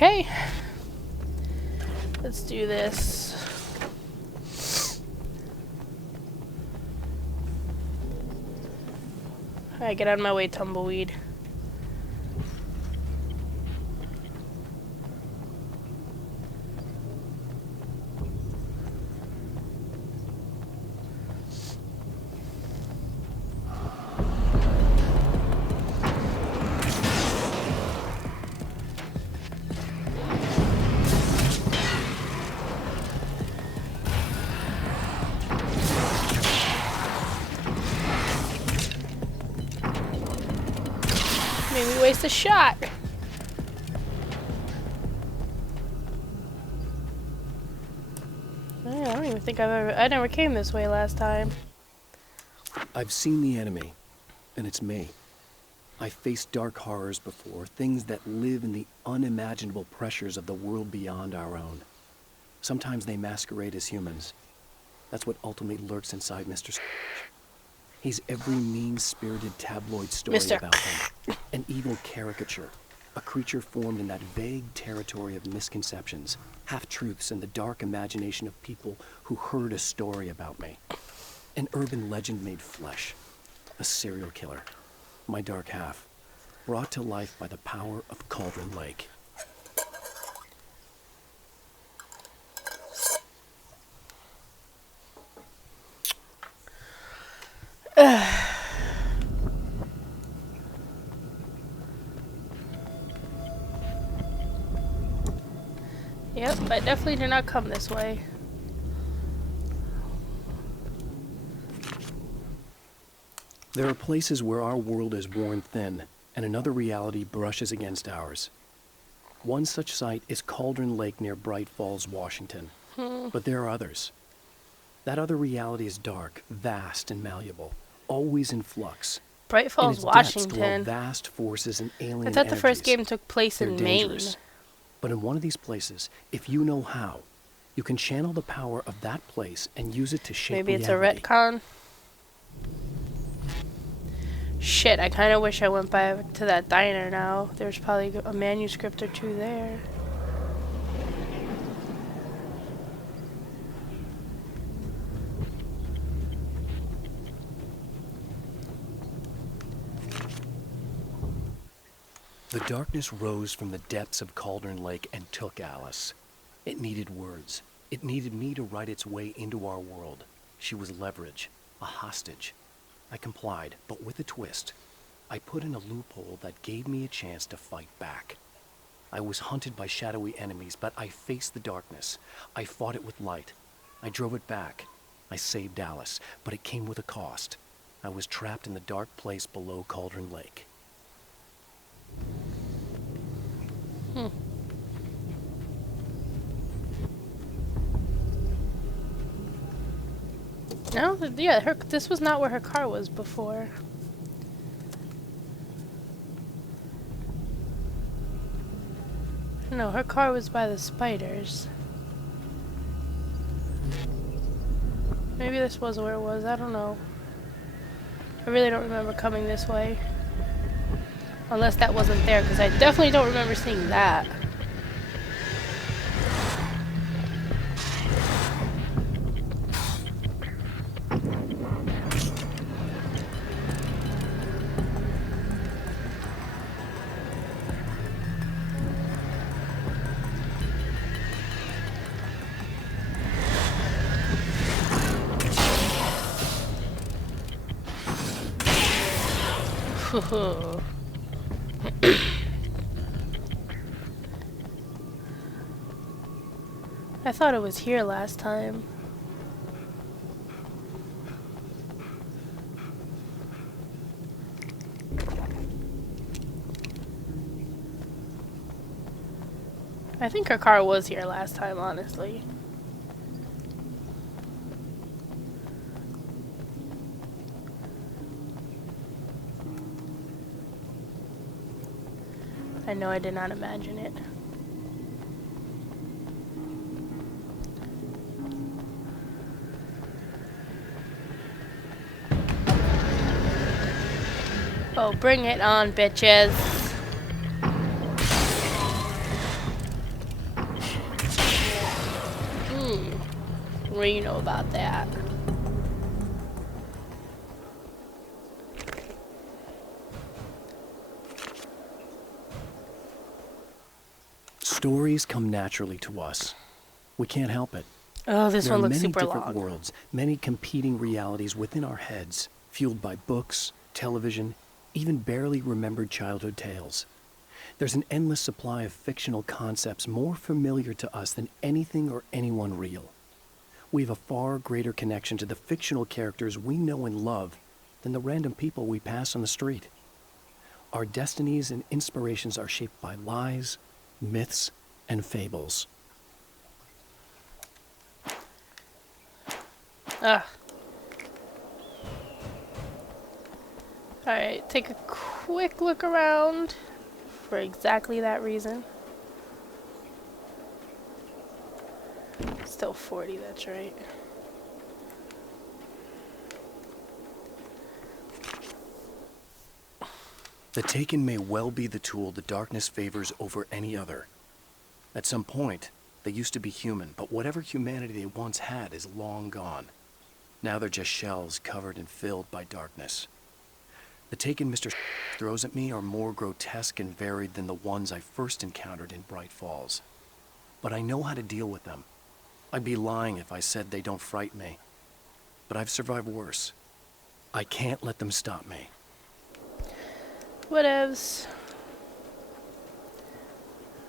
Okay. Let's do this. Alright, get out of my way, tumbleweed. Made me waste a shot. I don't even think I never came this way last time. I've seen the enemy, and it's me. I've faced dark horrors before, things that live in the unimaginable pressures of the world beyond our own. Sometimes they masquerade as humans. That's what ultimately lurks inside Mr. He's every mean-spirited tabloid story about him. An evil caricature. A creature formed in that vague territory of misconceptions, half-truths, and the dark imagination of people who heard a story about me. An urban legend made flesh. A serial killer. My dark half. Brought to life by the power of Cauldron Lake. Yep, I definitely did not come this way. There are places where our world is worn thin, and another reality brushes against ours. One such site is Cauldron Lake near Bright Falls, Washington. But there are others. That other reality is dark, vast, and malleable, always in flux. Bright Falls, In its depths dwell Washington. vast forces and alien I thought the first energies. game took place They're in dangerous. Maine. But in one of these places, if you know how, you can channel the power of that place and use it to shape Maybe it's reality. a retcon. Shit, I kind of wish I went back to that diner now. There's probably a manuscript or two there. The darkness rose from the depths of Cauldron Lake and took Alice. It needed words. It needed me to write its way into our world. She was leverage, a hostage. I complied, but with a twist. I put in a loophole that gave me a chance to fight back. I was hunted by shadowy enemies, but I faced the darkness. I fought it with light. I drove it back. I saved Alice, but it came with a cost. I was trapped in the dark place below Cauldron Lake. No, yeah, this was not where her car was before. No, her car was by the spiders. Maybe this was where it was, I don't know. I really don't remember coming this way. Unless that wasn't there, because I definitely don't remember seeing that. I thought it was here last time. I think her car was here last time, honestly. I know I did not imagine it. Oh, bring it on, bitches. Well, you know about that. Stories come naturally to us. We can't help it. Oh, this There one are looks many super different long. worlds, many competing realities within our heads, fueled by books, television, even barely remembered childhood tales. There's an endless supply of fictional concepts more familiar to us than anything or anyone real. We have a far greater connection to the fictional characters we know and love than the random people we pass on the street. Our destinies and inspirations are shaped by lies, myths, and fables. Ah. Alright, take a quick look around for exactly that reason. Still 40, that's right. The Taken may well be the tool the darkness favors over any other. At some point, they used to be human, but whatever humanity they once had is long gone. Now they're just shells covered and filled by darkness. The Taken Mr. throws at me are more grotesque and varied than the ones I first encountered in Bright Falls. But I know how to deal with them. I'd be lying if I said they don't frighten me. But I've survived worse. I can't let them stop me. Whatevs.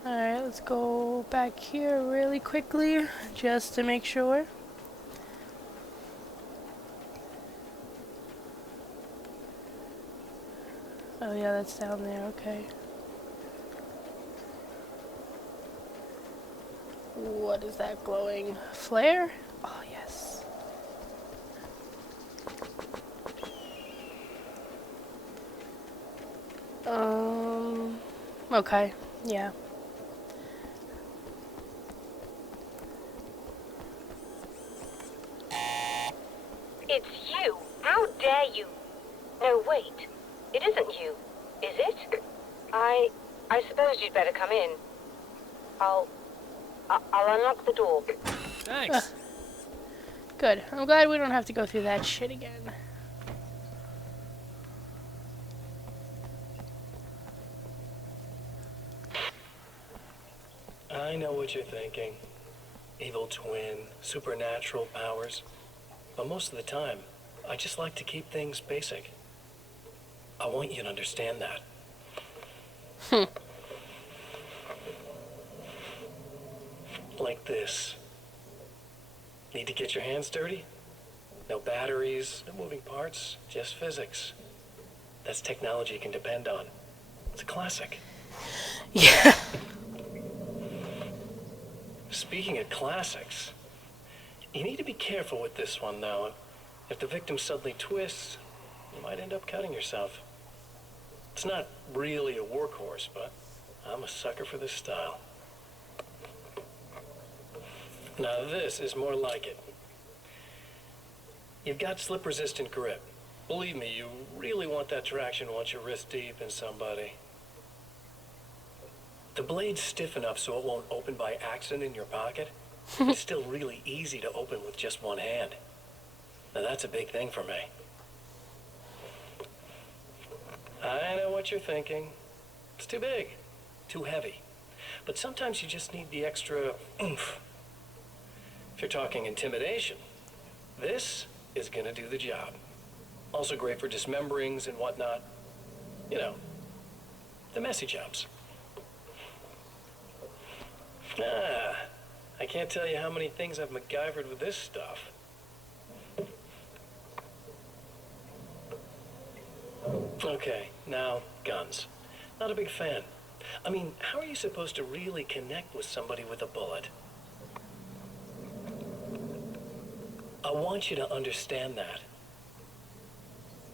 Alright, let's go back here really quickly, just to make sure. Oh yeah, that's down there, okay. What is that glowing flare? Oh yes. Okay, yeah. It's you! How dare you! No, wait. It isn't you, is it? I suppose you'd better come in. I'll unlock the door. Thanks. Good. I'm glad we don't have to go through that shit again. I know what you're thinking. Evil twin, supernatural powers. But most of the time, I just like to keep things basic. I want you to understand that. Like this. Need to get your hands dirty? No batteries, no moving parts, just physics. That's technology you can depend on. It's a classic. Yeah. Speaking of classics, you need to be careful with this one, though. If the victim suddenly twists, you might end up cutting yourself. It's not really a workhorse, but I'm a sucker for this style. Now this is more like it. You've got slip-resistant grip. Believe me, you really want that traction once you're wrist deep in somebody. The blade's stiff enough so it won't open by accident in your pocket. It's still really easy to open with just one hand. Now that's a big thing for me. I know what you're thinking. It's too big, too heavy. But sometimes you just need the extra oomph. If you're talking intimidation, this is gonna do the job. Also great for dismemberings and whatnot. You know, the messy jobs. I can't tell you how many things I've MacGyvered with this stuff. Okay, now, guns. Not a big fan. I mean, how are you supposed to really connect with somebody with a bullet? I want you to understand that.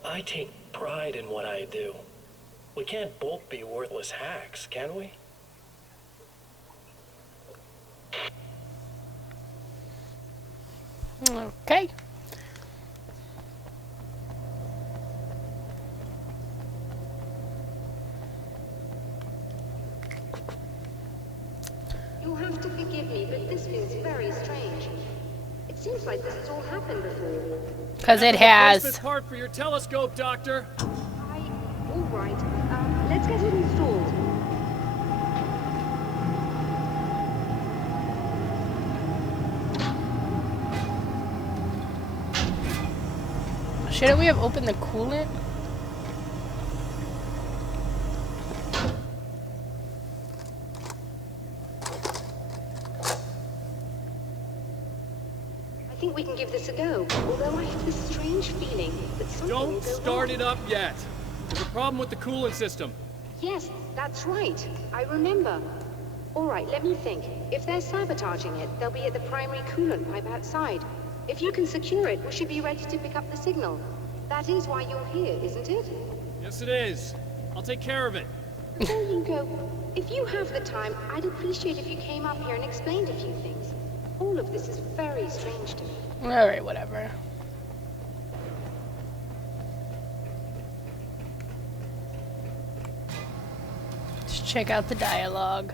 I take pride in what I do. We can't both be worthless hacks, can we? Okay. You'll have to forgive me, but this feels very strange. It's seems like this has all happened before. Because it I have a has. replacement part for your telescope, Doctor. All right. Let's get it installed. Shouldn't we have opened the coolant? I think we can give this a go, although I have this strange feeling that something will Don't go start wrong. it up yet. There's a problem with the coolant system. Yes, that's right. I remember. All right, let me think. If they're sabotaging it, they'll be at the primary coolant pipe outside. If you can secure it, we should be ready to pick up the signal. That is why you're here, isn't it? Yes, it is. I'll take care of it. Before you go, if you have the time, I'd appreciate if you came up here and explained a few things. All of this is very strange to me. Alright, whatever. Let's check out the dialogue.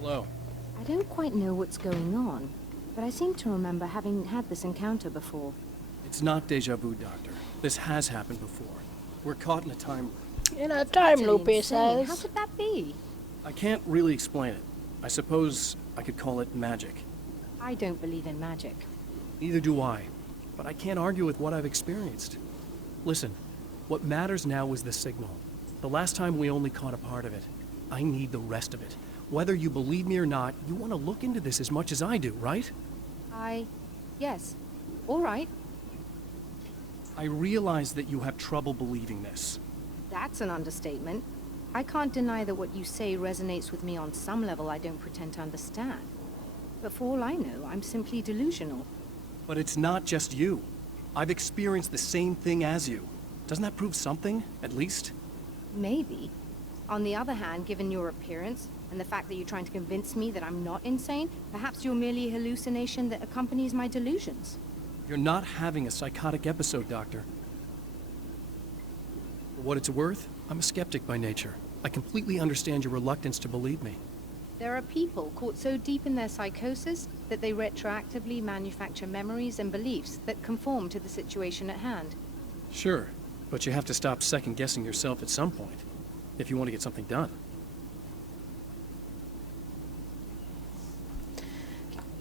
Hello. I don't quite know what's going on, but I seem to remember having had this encounter before. It's not deja vu, Doctor. This has happened before. We're caught in a time loop. In a time Utterly loop, he insane. How says. could that be? I can't really explain it. I suppose I could call it magic. I don't believe in magic. Neither do I. But I can't argue with what I've experienced. Listen, what matters now is the signal. The last time we only caught a part of it. I need the rest of it. Whether you believe me or not, you want to look into this as much as I do, right? Yes. All right. I realize that you have trouble believing this. That's an understatement. I can't deny that what you say resonates with me on some level I don't pretend to understand. But for all I know, I'm simply delusional. But it's not just you. I've experienced the same thing as you. Doesn't that prove something, at least? Maybe. On the other hand, given your appearance, and the fact that you're trying to convince me that I'm not insane, perhaps you're merely a hallucination that accompanies my delusions. You're not having a psychotic episode, Doctor. For what it's worth, I'm a skeptic by nature. I completely understand your reluctance to believe me. There are people caught so deep in their psychosis that they retroactively manufacture memories and beliefs that conform to the situation at hand. Sure, but you have to stop second-guessing yourself at some point, if you want to get something done.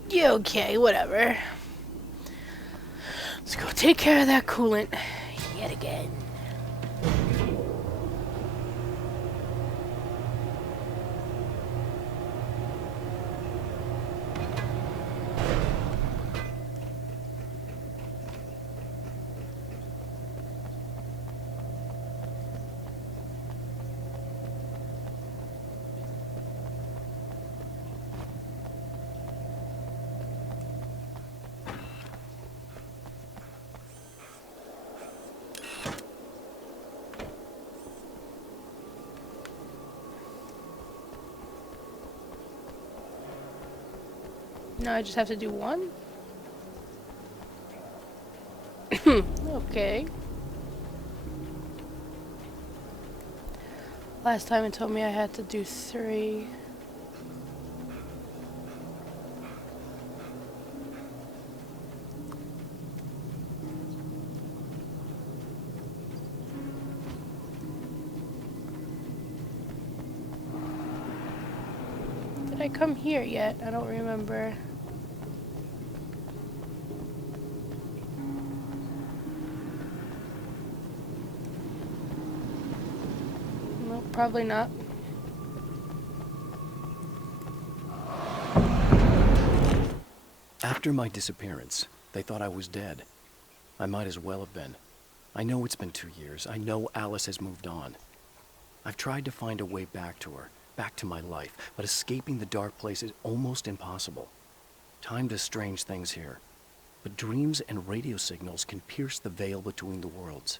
Yeah, okay, whatever. Let's go take care of that coolant yet again. Now I just have to do one? Okay. Last time it told me I had to do 3. Did I come here yet? I don't remember. No, probably not. After my disappearance, they thought I was dead. I might as well have been. I know it's been 2 years. I know Alice has moved on. I've tried to find a way back to her, back to my life, but escaping the dark place is almost impossible. Time does strange things here, but dreams and radio signals can pierce the veil between the worlds.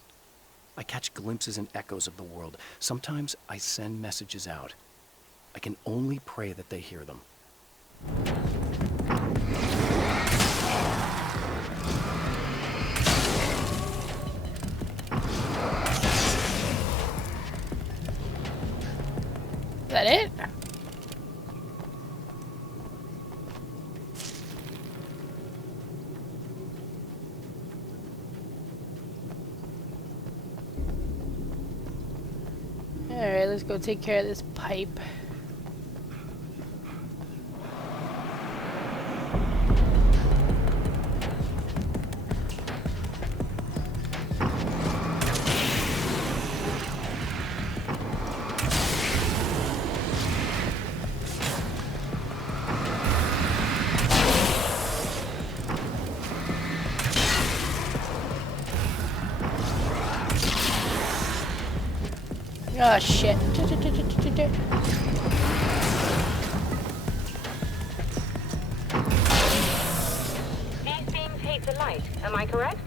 I catch glimpses and echoes of the world. Sometimes I send messages out. I can only pray that they hear them. that it? Alright, let's go take care of this pipe. Oh shit. These beams hate the light, am I correct?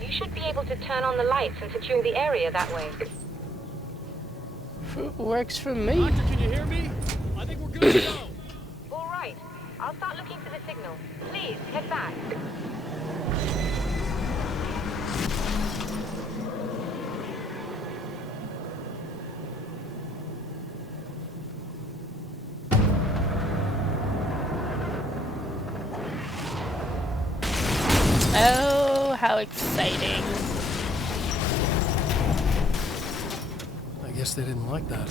You should be able to turn on the lights and secure the area that way. Works for me. Doctor, can you hear me? I think we're good to go. All right. I'll start looking for the signal. Please, head back. Oh, how exciting. I guess they didn't like that.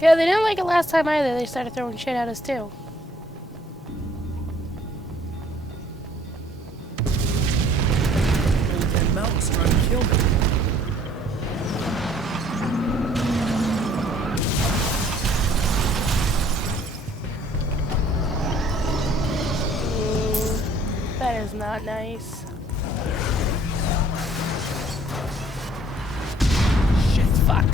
Yeah, they didn't like it last time either. They started throwing shit at us too. That mountain's trying to kill me. That is not nice. Shit, fuck.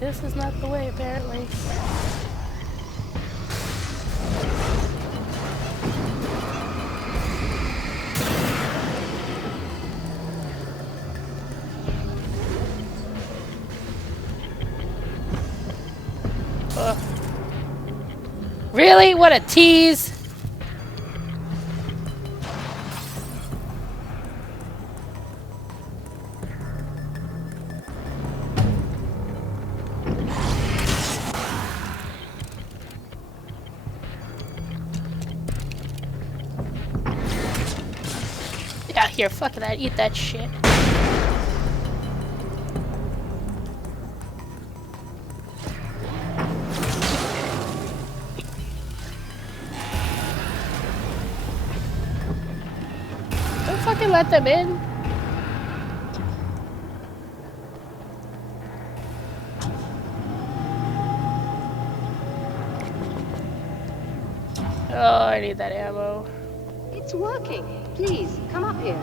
This is not the way, apparently. Really? What a tease! Yeah, here, fuck that. Eat that shit. Don't fucking let them in. Oh, I need that ammo. It's working. Please, come up here.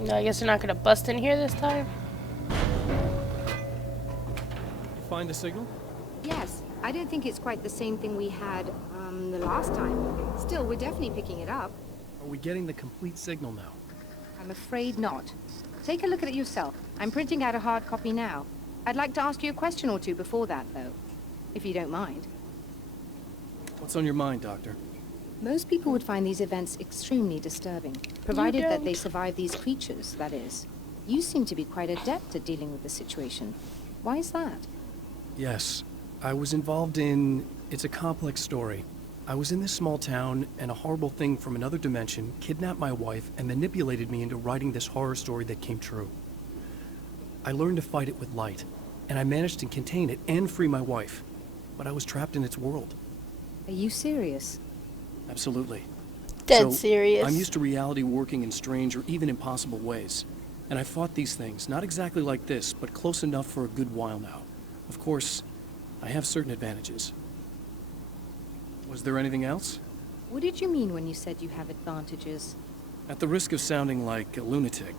No, I guess they're not gonna bust in here this time. Find a signal? Yes, I don't think it's quite the same thing we had the last time. Still, we're definitely picking it up. Are we getting the complete signal now? I'm afraid not. Take a look at it yourself. I'm printing out a hard copy now. I'd like to ask you a question or two before that, though, if you don't mind. What's on your mind, Doctor? Most people would find these events extremely disturbing, provided that they don't. survive these creatures, that is. You seem to be quite adept at dealing with the situation. Why is that? Yes. I was involved in... It's a complex story. I was in this small town, and a horrible thing from another dimension kidnapped my wife and manipulated me into writing this horror story that came true. I learned to fight it with light, and I managed to contain it and free my wife. But I was trapped in its world. Are you serious? Absolutely. Dead So, serious. I'm used to reality working in strange or even impossible ways. And I fought these things, not exactly like this, but close enough for a good while now. Of course, I have certain advantages. Was there anything else? What did you mean when you said you have advantages? At the risk of sounding like a lunatic,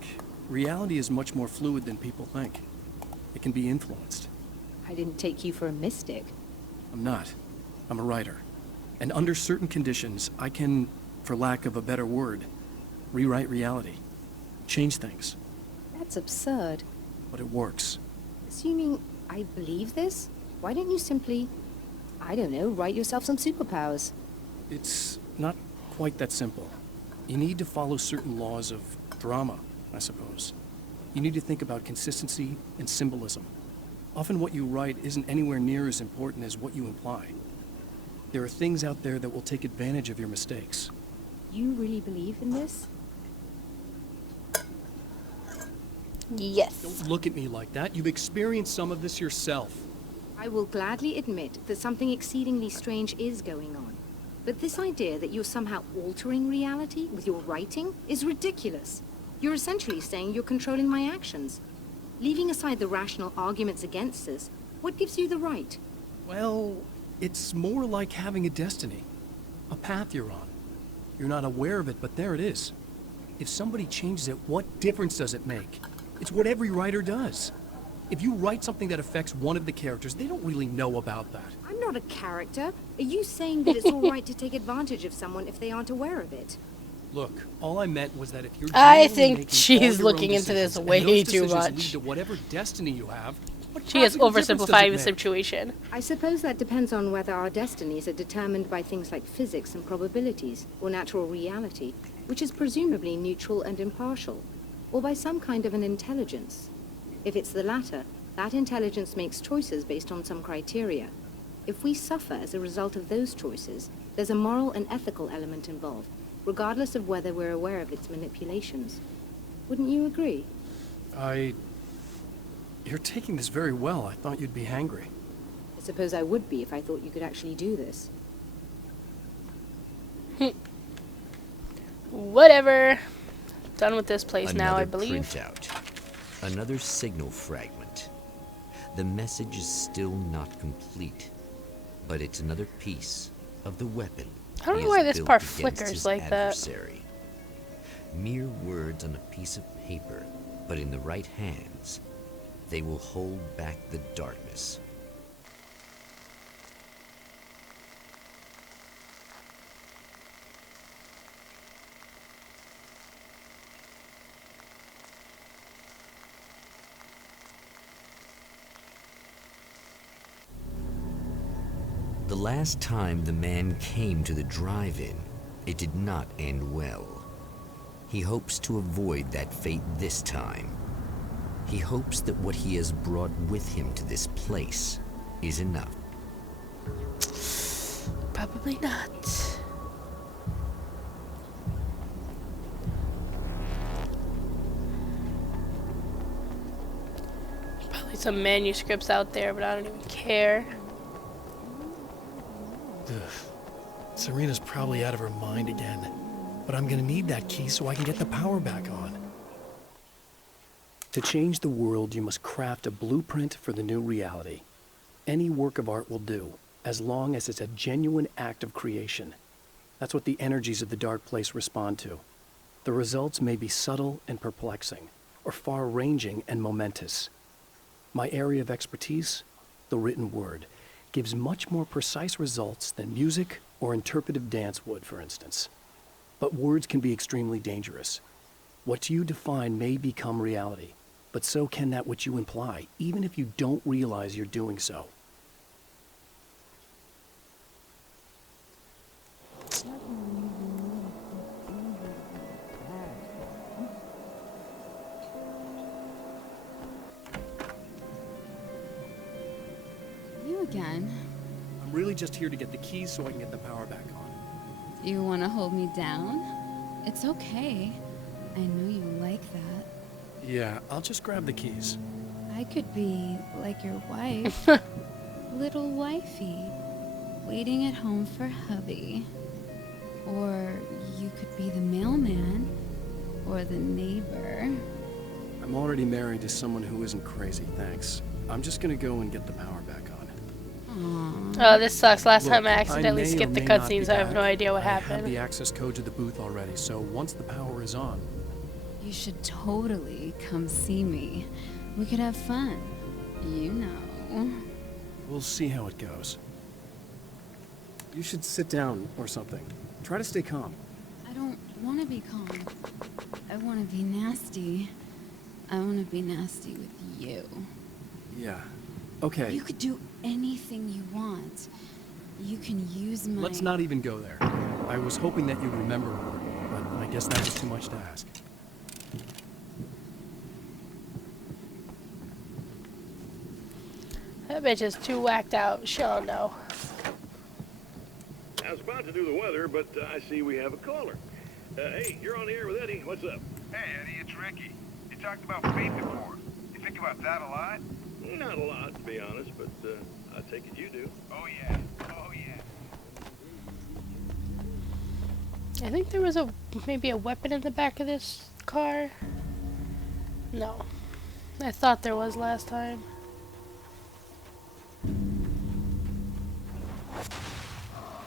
reality is much more fluid than people think. It can be influenced. I didn't take you for a mystic. I'm not. I'm a writer. And under certain conditions, I can, for lack of a better word, rewrite reality. Change things. That's absurd. But it works. Assuming I believe this, why don't you simply, I don't know, write yourself some superpowers? It's not quite that simple. You need to follow certain laws of drama, I suppose. You need to think about consistency and symbolism. Often what you write isn't anywhere near as important as what you imply. There are things out there that will take advantage of your mistakes. You really believe in this? Yes. Don't look at me like that. You've experienced some of this yourself. I will gladly admit that something exceedingly strange is going on. But this idea that you're somehow altering reality with your writing is ridiculous. You're essentially saying you're controlling my actions. Leaving aside the rational arguments against this, what gives you the right? Well, it's more like having a destiny. A path you're on. You're not aware of it, but there it is. If somebody changes it, what difference does it make? It's what every writer does. If you write something that affects one of the characters, they don't really know about that. I'm not a character. Are you saying that it's all right to take advantage of someone if they aren't aware of it? Look, all I meant was that if you're I genuinely think making she's all your own looking into decisions, this and way those too decisions much. lead to whatever destiny you have, what She is practical difference does it oversimplifying the make? situation. I suppose that depends on whether our destinies are determined by things like physics and probabilities, or natural reality, which is presumably neutral and impartial, or by some kind of an intelligence. If it's the latter, that intelligence makes choices based on some criteria. If we suffer as a result of those choices, there's a moral and ethical element involved, regardless of whether we're aware of its manipulations. Wouldn't you agree? You're taking this very well. I thought you'd be hangry. I suppose I would be if I thought you could actually do this. Whatever. Done with this place now, I Another believe. printout. Another signal fragment. The message is still not complete, but it's another piece of the weapon. I don't he know has why this built part against flickers his like that. adversary. Mere words on a piece of paper, but in the right hands, they will hold back the darkness. The last time the man came to the drive-in, it did not end well. He hopes to avoid that fate this time. He hopes that what he has brought with him to this place is enough. Probably not. Probably some manuscripts out there, but I don't even care. Ugh. Serena's probably out of her mind again. But I'm gonna need that key so I can get the power back on. To change the world, you must craft a blueprint for the new reality. Any work of art will do, as long as it's a genuine act of creation. That's what the energies of the dark place respond to. The results may be subtle and perplexing, or far-ranging and momentous. My area of expertise, the written word, gives much more precise results than music or interpretive dance would, for instance. But words can be extremely dangerous. What you define may become reality, but so can that which you imply, even if you don't realize you're doing so. You again? I'm really just here to get the keys so I can get the power back on. You want to hold me down? It's okay. I know you like that. Yeah, I'll just grab the keys. I could be like your wife. Little wifey. Waiting at home for hubby. Or you could be the mailman. Or the neighbor. I'm already married to someone who isn't crazy, thanks. I'm just gonna go and get the power back on. Aww. Oh, this sucks. Last Look, time I accidentally may or skipped the may not be cutscenes. I have back. no idea what I have happened. the access code to the booth already, so once the power is on, You should totally come see me. We could have fun. You know. we'll see how it goes. You should sit down or something. Try to stay calm. I don't want to be calm. I want to be nasty. I want to be nasty with you. Yeah. Okay. You could do anything you want. You can use my... Let's not even go there. I was hoping that you'd remember more, but I guess that was too much to ask. That bitch is too whacked out. Sure, no. I was about to do the weather, but I see we have a caller. Hey, you're on the air with Eddie. What's up? Hey, Eddie, it's Ricky. You talked about faith before. You think about that a lot? Not a lot, to be honest, but I take it you do. Oh, yeah. Oh, yeah. I think there was maybe a weapon in the back of this car. No. I thought there was last time.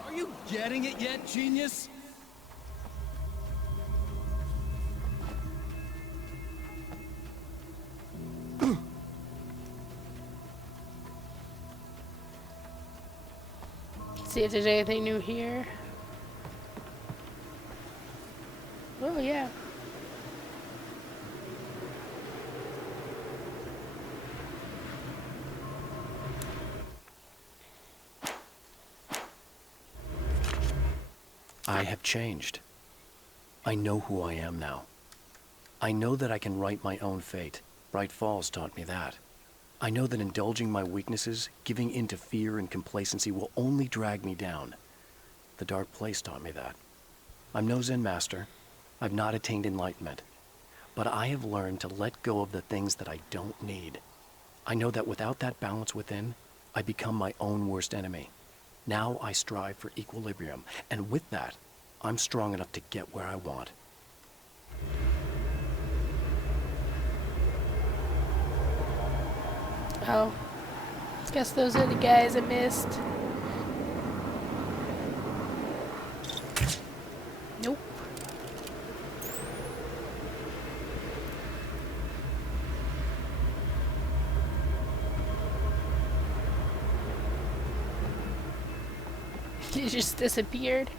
Are you getting it yet, genius? See if there's anything new here. Oh, yeah. I have changed. I know who I am now. I know that I can write my own fate. Bright Falls taught me that. I know that indulging my weaknesses, giving in to fear and complacency will only drag me down. The dark place taught me that. I'm no Zen master. I've not attained enlightenment. But I have learned to let go of the things that I don't need. I know that without that balance within, I become my own worst enemy. Now I strive for equilibrium, and with that, I'm strong enough to get where I want. Oh. Guess those are the guys I missed. Nope. He just disappeared.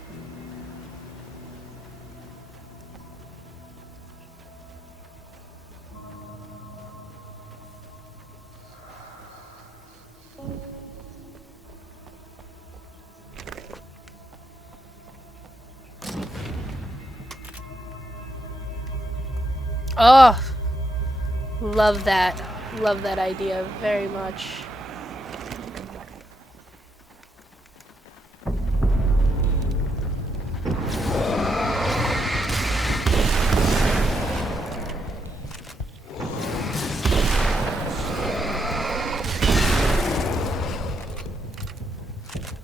Oh, love that. Love that idea very much.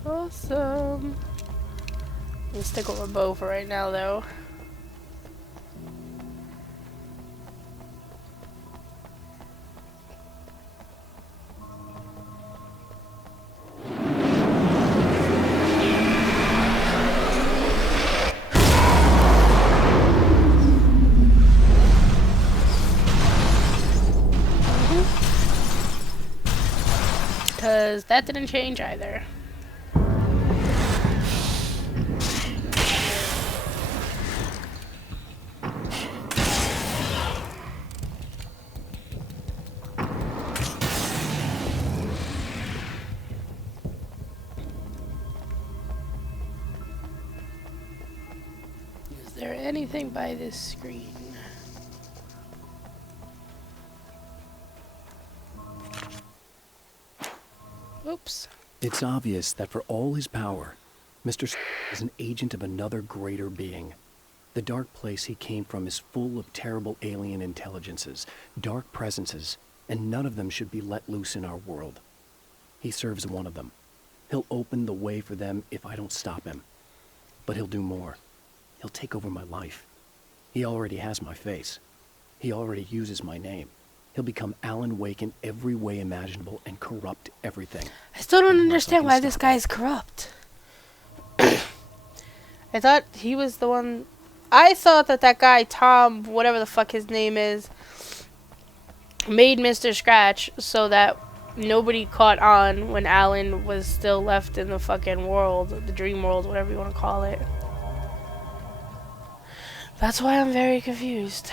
Awesome. I'm gonna stick with my bow for right now, though. Because that didn't change either. Is there anything by this screen? Oops. It's obvious that for all his power, Mr. is an agent of another greater being. The dark place he came from is full of terrible alien intelligences, dark presences, and none of them should be let loose in our world. He serves one of them. He'll open the way for them if I don't stop him. But he'll do more. He'll take over my life. He already has my face. He already uses my name. He'll become Alan Wake in every way imaginable and corrupt everything. I still don't understand why this guy's corrupt. I thought he was the one... I thought that guy, Tom, whatever the fuck his name is, made Mr. Scratch so that nobody caught on when Alan was still left in the fucking world, the dream world, whatever you want to call it. That's why I'm very confused.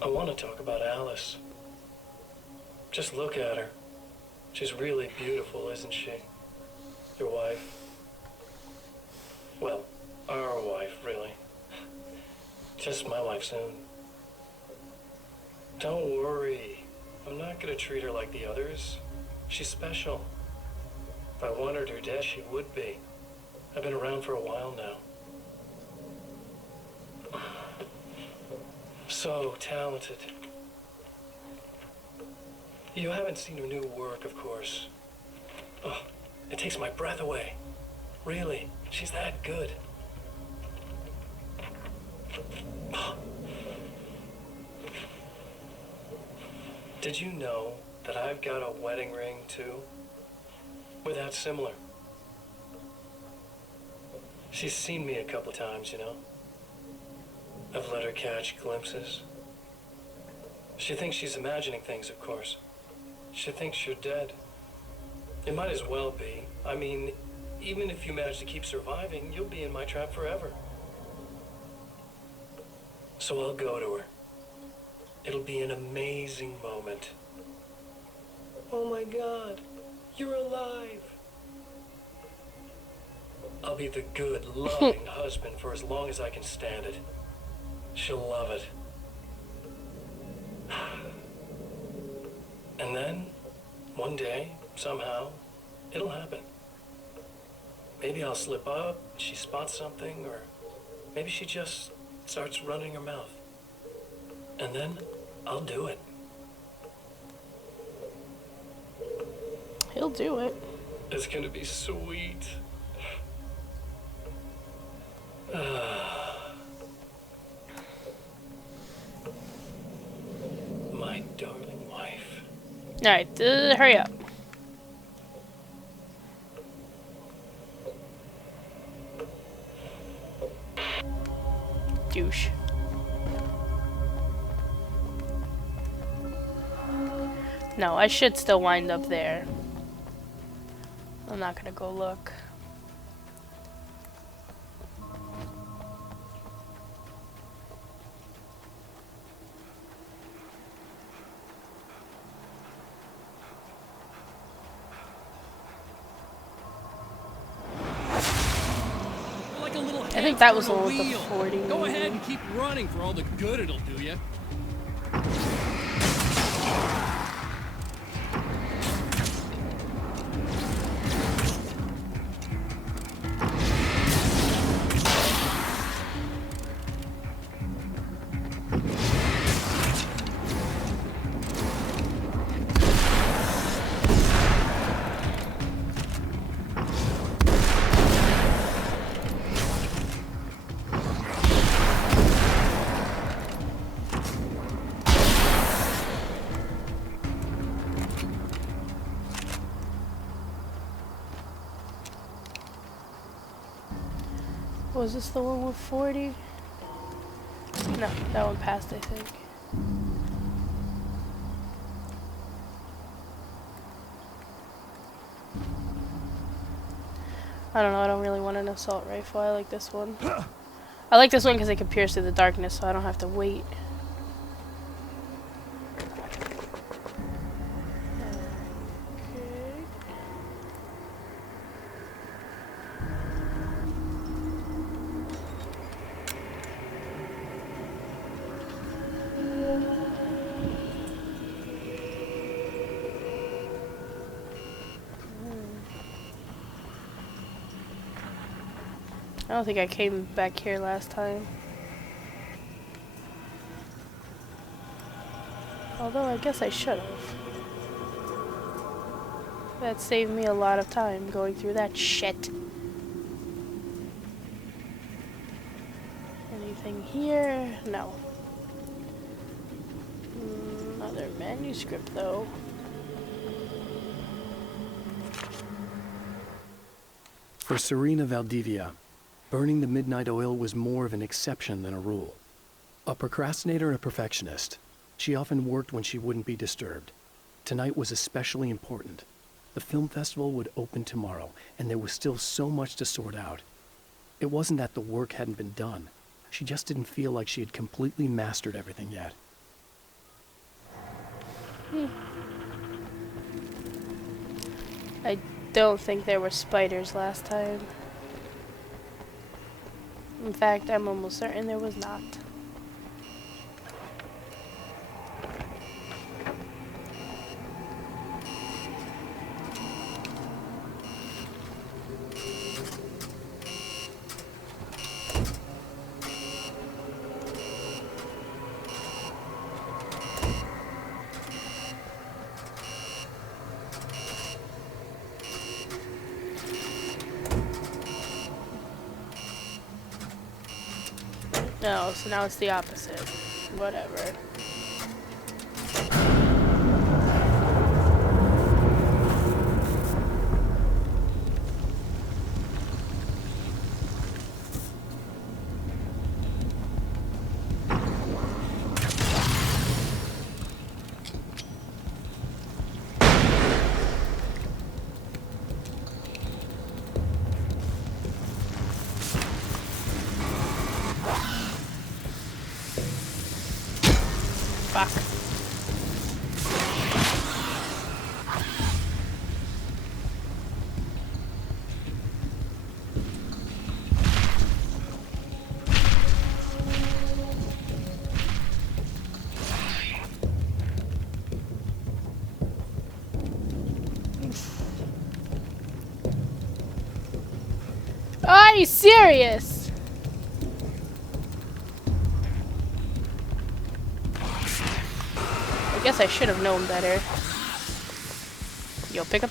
I want to talk about Alice. Just look at her. She's really beautiful, isn't she? Your wife. Well, our wife, really. Just my wife soon. Don't worry. I'm not gonna treat her like the others. She's special. If I wanted her dead, she would be. I've been around for a while now. So talented. You haven't seen her new work, of course. Oh, it takes my breath away. Really, she's that good. Did you know that I've got a wedding ring, too? We're that similar. She's seen me a couple times, you know? I've let her catch glimpses. She thinks she's imagining things, of course. She thinks you're dead. It might as well be. I mean, even if you manage to keep surviving, you'll be in my trap forever. So I'll go to her. It'll be an amazing moment. Oh my God, you're alive. I'll be the good, loving husband for as long as I can stand it. She'll love it. And then, one day, somehow, it'll happen. Maybe I'll slip up, she spots something, or maybe she just starts running her mouth. And then, I'll do it. He'll do it. It's gonna be sweet. My darling wife. Alright, hurry up. Douche. No, I should still wind up there. I'm not gonna go look. Like a little I think that was the hamster one on a with the wheel. 40. Go ahead and keep running for all the good it'll do you. Was this the one with 40? No, that one passed, I think. I don't know, I don't really want an assault rifle. I like this one. I like this one because it can pierce through the darkness, so I don't have to wait. I don't think I came back here last time. Although I guess I should have. That saved me a lot of time going through that shit. Anything here? No. Not Another manuscript, though. For Serena Valdivia, burning the midnight oil was more of an exception than a rule. A procrastinator and a perfectionist, she often worked when she wouldn't be disturbed. Tonight was especially important. The film festival would open tomorrow, and there was still so much to sort out. It wasn't that the work hadn't been done. She just didn't feel like she had completely mastered everything yet. I don't think there were spiders last time. In fact, I'm almost certain there was not. No, so now it's the opposite. Whatever. Fuck. Are you serious? I guess I should have known better. Yo, pick up.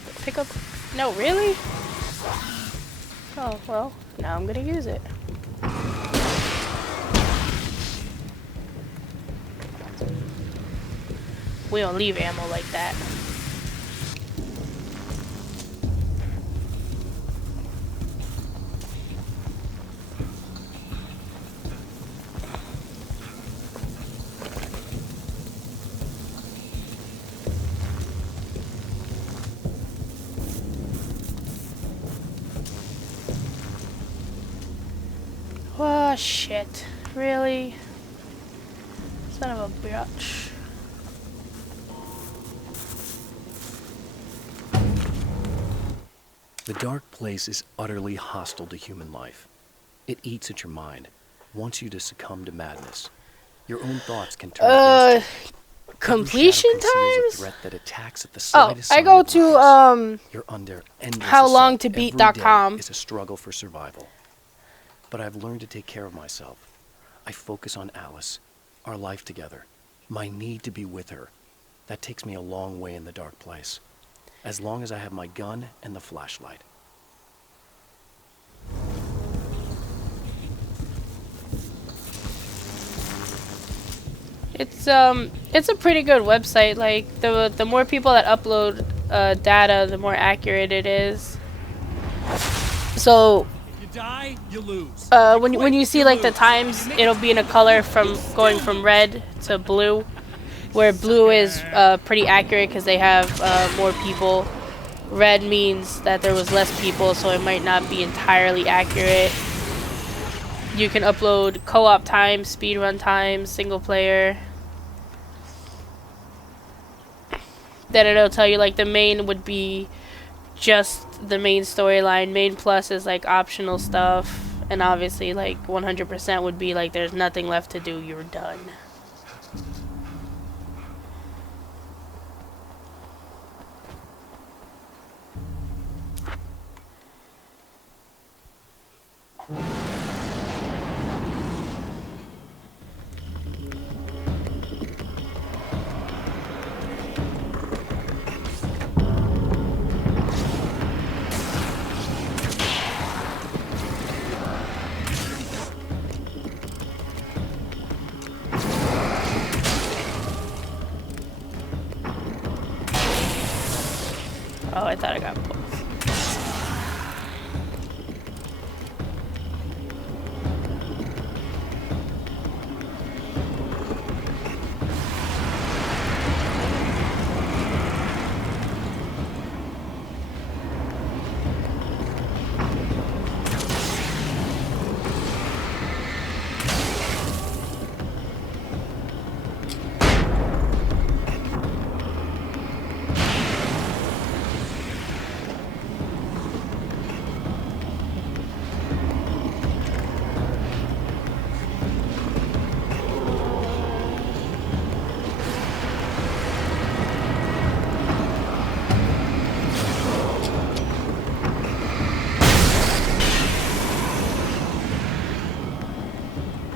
No, really? Oh, well, now I'm gonna use it. We don't leave ammo like that. Oh, shit. Really? Son of a bitch. The dark place is utterly hostile to human life. It eats at your mind, wants you to succumb to madness. Your own thoughts can turn against you. Completion Every shadow conceals a times? threat that attacks at the Oh, slightest I sign go of to, weakness. You're under endless assault. howlongtobeat.com. Every day is a struggle for survival. But I've learned to take care of myself. I focus on Alice, our life together, my need to be with her. That takes me a long way in the dark place. As long as I have my gun and the flashlight. It's a pretty good website. Like the more people that upload data, the more accurate it is. So You die, you lose. when you see like the times, it'll be in a color from going from red to blue, where blue is pretty accurate because they have more people. Red means that there was less people, so it might not be entirely accurate. You can upload co-op times, speedrun times, single player. Then it'll tell you like the main would be just the main storyline. Main plus is like optional stuff. And obviously like 100% would be like there's nothing left to do, you're done. Oh, I thought I got both.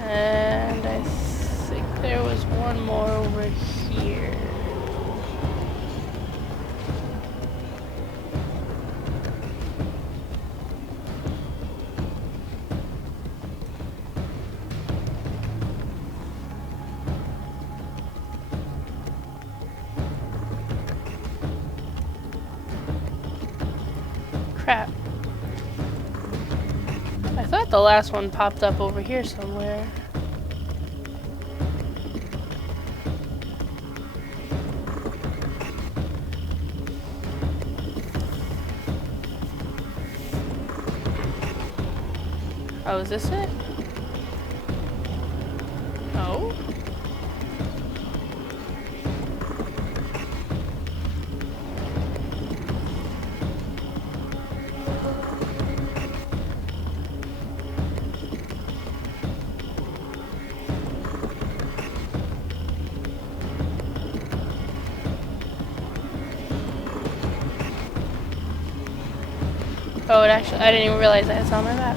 And I think there was one more over here. Crap. I thought the last one popped up over here somewhere. Oh, is this it? Oh? Oh, it actually, I didn't even realize that it's on my map.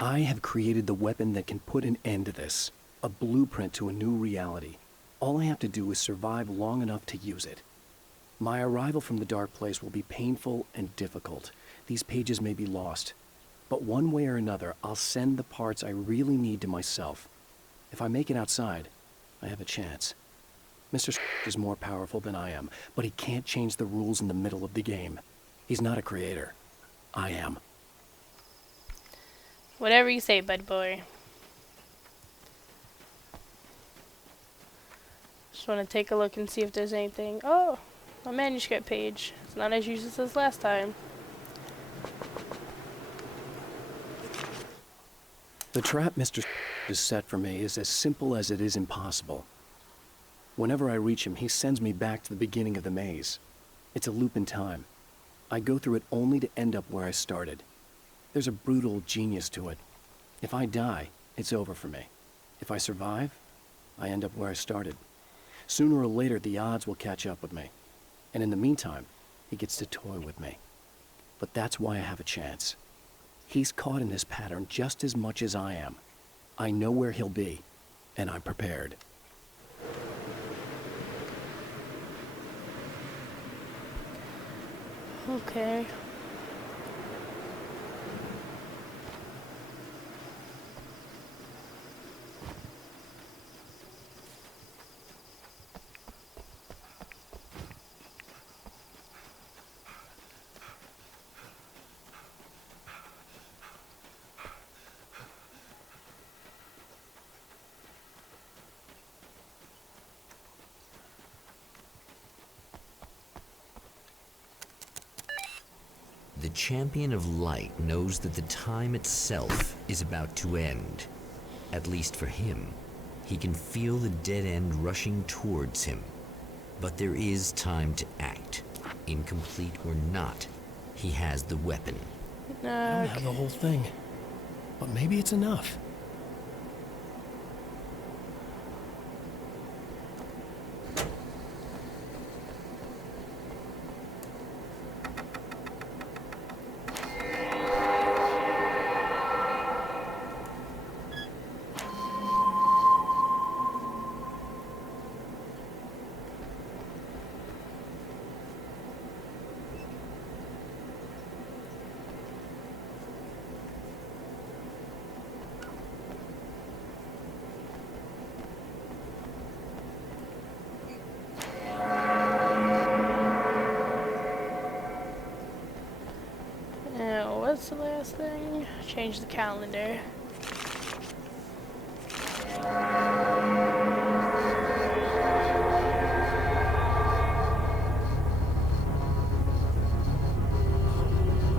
I have created the weapon that can put an end to this. A blueprint to a new reality. All I have to do is survive long enough to use it. My arrival from the dark place will be painful and difficult. These pages may be lost. But one way or another, I'll send the parts I really need to myself. If I make it outside, I have a chance. Mr. is more powerful than I am, but he can't change the rules in the middle of the game. He's not a creator. I am. Whatever you say, bud boy. Just want to take a look and see if there's anything. Oh, a manuscript page. It's not as useless as last time. The trap Mr. has set for me is as simple as it is impossible. Whenever I reach him, he sends me back to the beginning of the maze. It's a loop in time. I go through it only to end up where I started. There's a brutal genius to it. If I die, it's over for me. If I survive, I end up where I started. Sooner or later, the odds will catch up with me. And in the meantime, he gets to toy with me. But that's why I have a chance. He's caught in this pattern just as much as I am. I know where he'll be, and I'm prepared. Okay. The champion of light knows that the time itself is about to end. At least for him. He can feel the dead end rushing towards him. But there is time to act. Incomplete or not, he has the weapon. I don't have the whole thing, but maybe it's enough. what's the last thing? Change the calendar.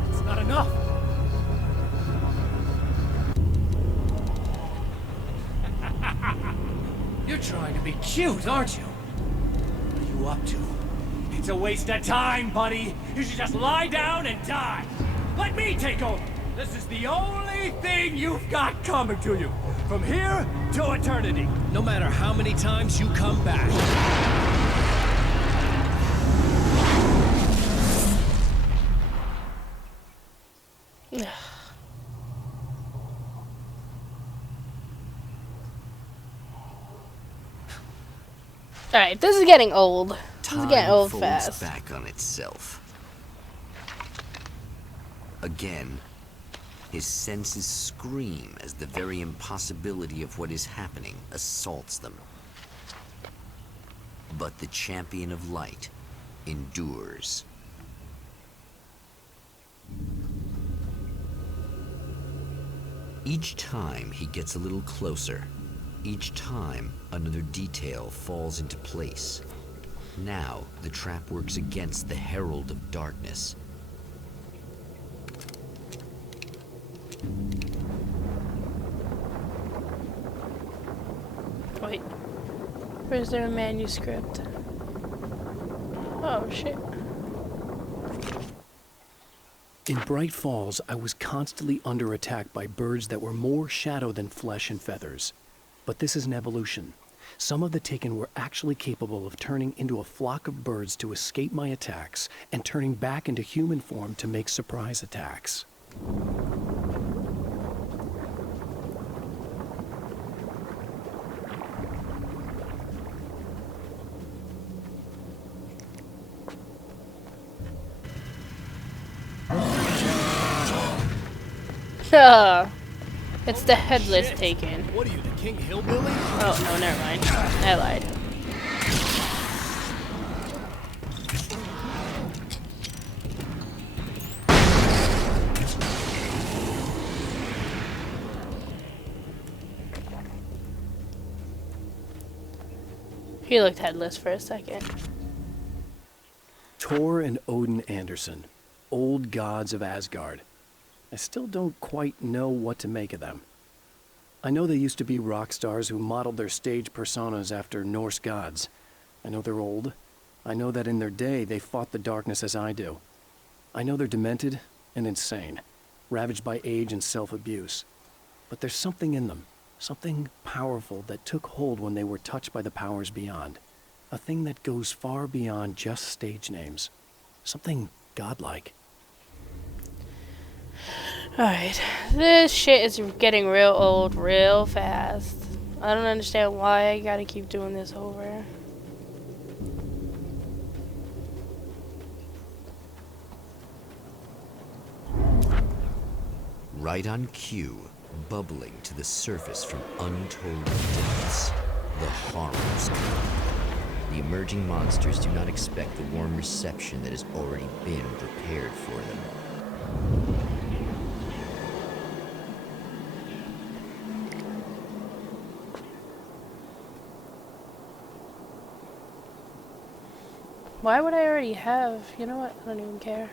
It's not enough. You're trying to be cute, aren't you? What are you up to? It's a waste of time, buddy. You should just lie down and die. Let me take over. This is the only thing you've got coming to you. From here to eternity. No matter how many times you come back. Alright, this is getting old. This is getting Time old folds fast. back on itself. Again, his senses scream as the very impossibility of what is happening assaults them. But the champion of light endures. Each time he gets a little closer, each time another detail falls into place. Now the trap works against the herald of darkness. Wait. Where's their manuscript? Oh, shit. In Bright Falls, I was constantly under attack by birds that were more shadow than flesh and feathers. But this is an evolution. Some of the Taken were actually capable of turning into a flock of birds to escape my attacks and turning back into human form to make surprise attacks. It's the headless Taken. What are you, the King Hillbilly? Oh, no, never mind. I lied. He looked headless for a second. Thor and Odin Anderson, old gods of Asgard. I still don't quite know what to make of them. I know they used to be rock stars who modeled their stage personas after Norse gods. I know they're old. I know that in their day they fought the darkness as I do. I know they're demented and insane, ravaged by age and self-abuse. But there's something in them, something powerful that took hold when they were touched by the powers beyond. A thing that goes far beyond just stage names. Something godlike. Alright, this shit is getting real old real fast. I don't understand why I gotta keep doing this over. Right on cue, bubbling to the surface from untold depths, the horrors come. The emerging monsters do not expect the warm reception that has already been prepared for them. Why would I already have? You know what? I don't even care.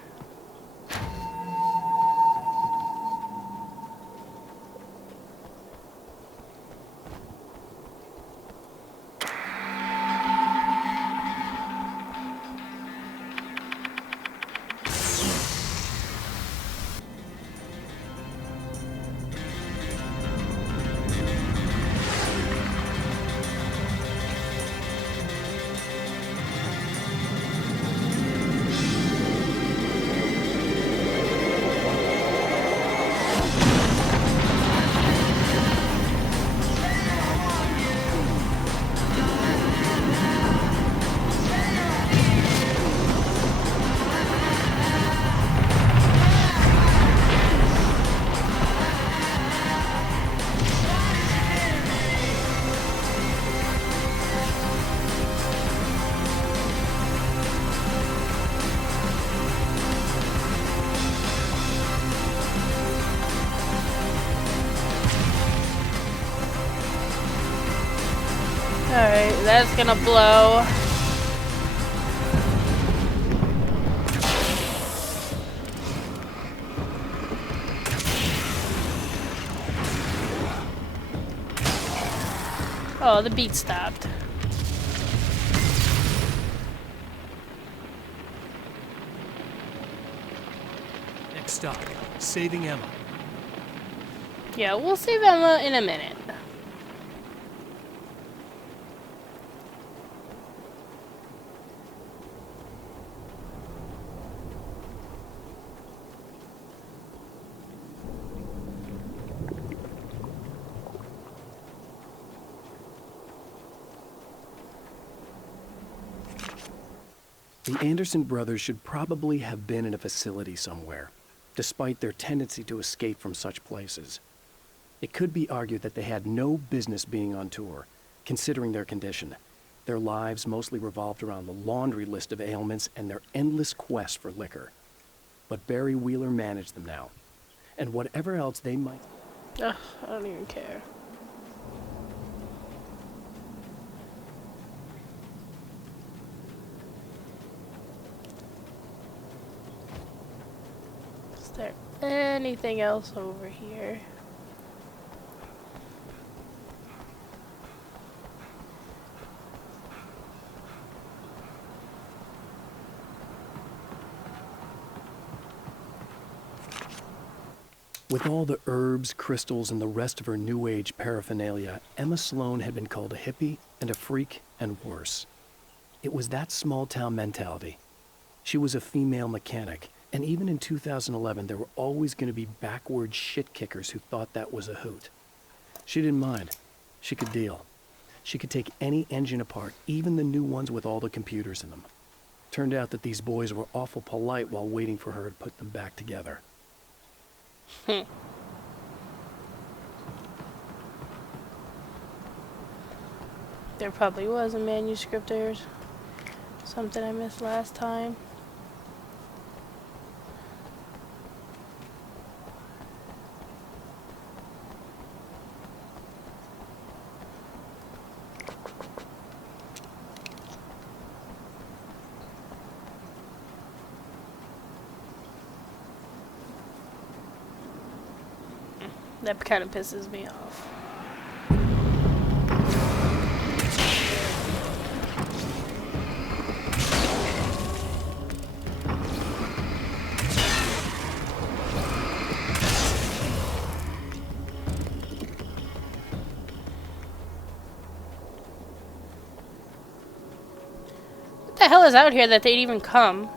Alright, that's gonna blow. Oh, the beat stopped. Next stop, saving Emma. Yeah, we'll save Emma in a minute. The Anderson brothers should probably have been in a facility somewhere, despite their tendency to escape from such places. It could be argued that they had no business being on tour, considering their condition. Their lives mostly revolved around the laundry list of ailments and their endless quest for liquor. But Barry Wheeler managed them now, and whatever else they might... Ugh, I don't even care. Is there anything else over here? With all the herbs, crystals, and the rest of her New Age paraphernalia, Emma Sloan had been called a hippie and a freak and worse. It was that small-town mentality. She was a female mechanic, and even in 2011, there were always going to be backward shit-kickers who thought that was a hoot. She didn't mind. She could deal. She could take any engine apart, even the new ones with all the computers in them. Turned out that these boys were awful polite while waiting for her to put them back together. There probably was a manuscript or something I missed last time. That kind of pisses me off. What the hell is out here that they'd even come?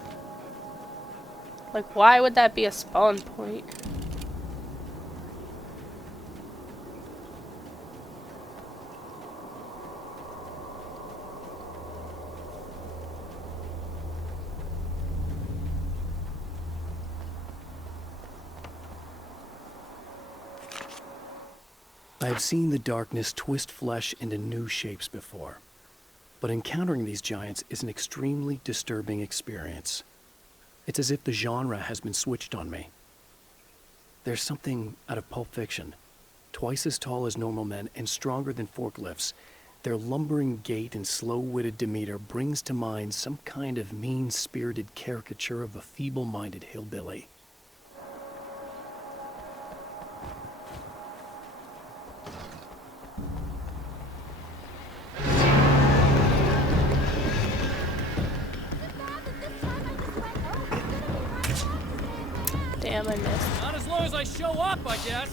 Like, why would that be a spawn point? I have seen the darkness twist flesh into new shapes before, but encountering these giants is an extremely disturbing experience. It's as if the genre has been switched on me. There's something out of Pulp Fiction. Twice as tall as normal men and stronger than forklifts, their lumbering gait and slow-witted demeanor brings to mind some kind of mean-spirited caricature of a feeble-minded hillbilly. Damn, I missed. Not as long as I show up, I guess.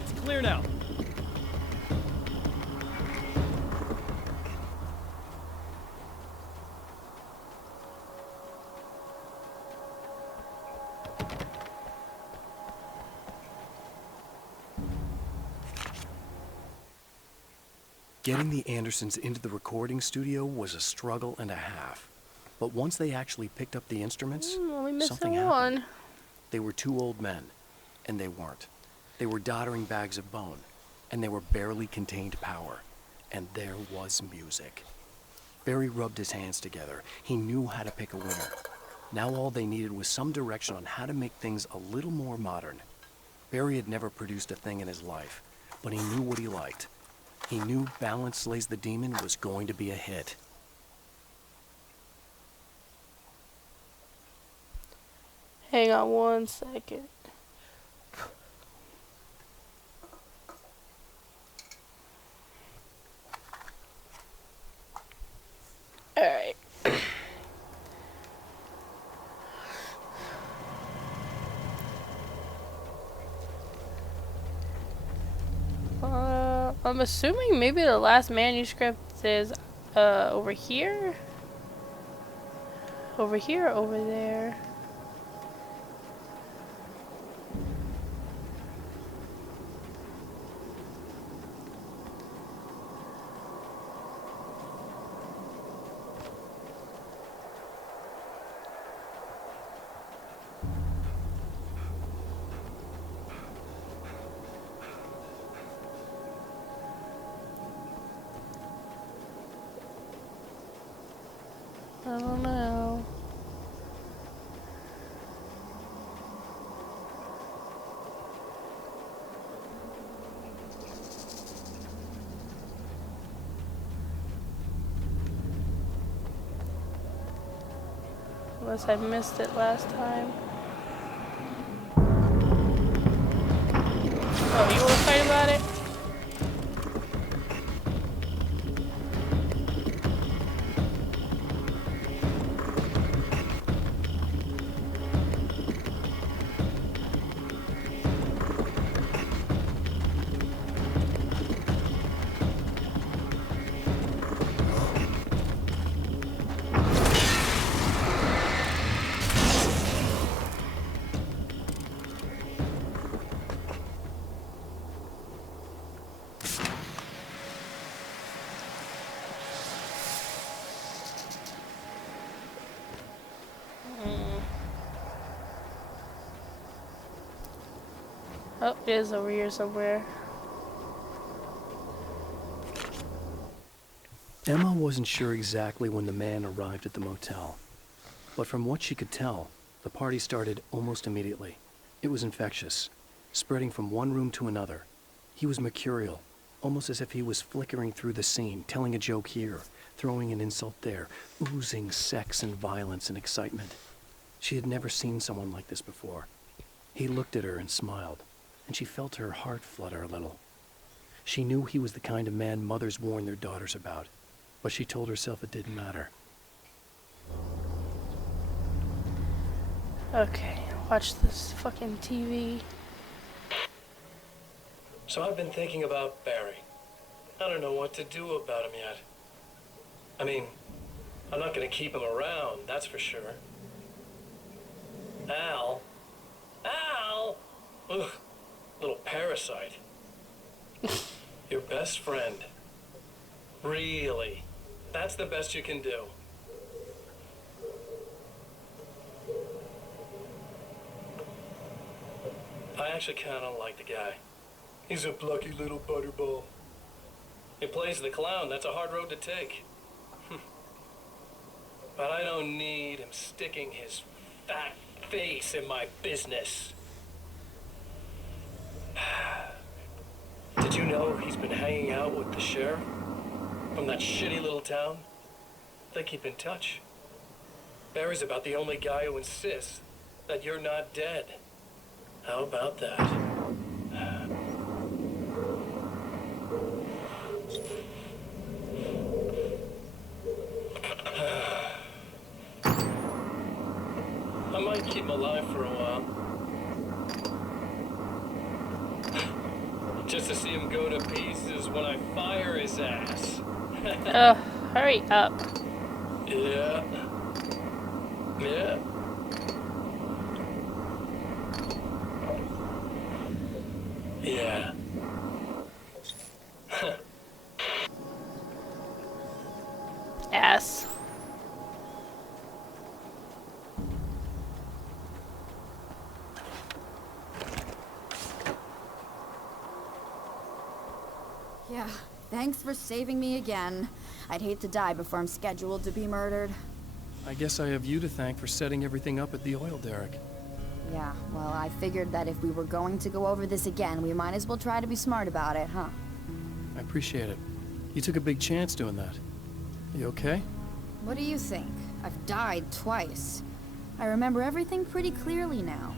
It's clear now. Getting the Andersons into the recording studio was a struggle and a half. But once they actually picked up the instruments, Only something missing happened. one. They were two old men, and they weren't. They were doddering bags of bone, and they were barely contained power. and there was music. Barry rubbed his hands together. He knew how to pick a winner. Now all they needed was some direction on how to make things a little more modern. Barry had never produced a thing in his life, but he knew what he liked. He knew Balance Slays the Demon was going to be a hit. Hang on 1 second. Alright. I'm assuming maybe the last manuscript is over here? Over here or over there? I don't know. Unless I missed it last time. Oh, you want to fight about it? Oh, it is over here somewhere. Emma wasn't sure exactly when the man arrived at the motel, but from what she could tell, the party started almost immediately. It was infectious, spreading from one room to another. He was mercurial, almost as if he was flickering through the scene, telling a joke here, throwing an insult there, oozing sex and violence and excitement. She had never seen someone like this before. He looked at her and smiled, and she felt her heart flutter a little. She knew he was the kind of man mothers warn their daughters about, but she told herself it didn't matter. Okay, watch this fucking TV. So I've been thinking about Barry. I don't know what to do about him yet. I mean, I'm not gonna keep him around, that's for sure. Al? Ugh, little parasite. Your best friend. Really? That's the best you can do. I actually kinda like the guy. He's a plucky little butterball. He plays the clown, that's a hard road to take. But I don't need him sticking his fat face in my business. Did you know he's been hanging out with the sheriff from that shitty little town? They keep in touch. Barry's about the only guy who insists that you're not dead. How about that? I might keep him alive for a while. Just to see him go to pieces when I fire his ass. Hurry up. Yeah. Yeah. Yeah. Ass. Yeah, Thanks for saving me again. I'd hate to die before I'm scheduled to be murdered. I guess I have you to thank for setting everything up at the oil derrick. Yeah, well, I figured that if we were going to go over this again, we might as well try to be smart about it, huh? I appreciate it. You took a big chance doing that. You okay? What do you think? I've died twice. I remember everything pretty clearly now.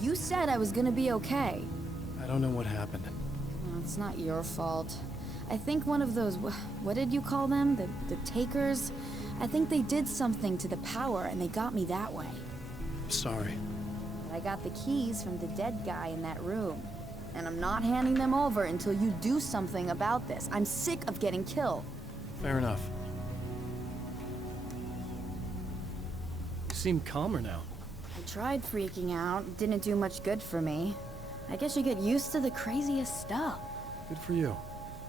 You said I was gonna be okay. I don't know what happened. No, it's not your fault. I think one of those, what did you call them? The takers? I think they did something to the power and they got me that way. I'm sorry. But I got the keys from the dead guy in that room. And I'm not handing them over until you do something about this. I'm sick of getting killed. Fair enough. You seem calmer now. I tried freaking out. It didn't do much good for me. I guess you get used to the craziest stuff. Good for you.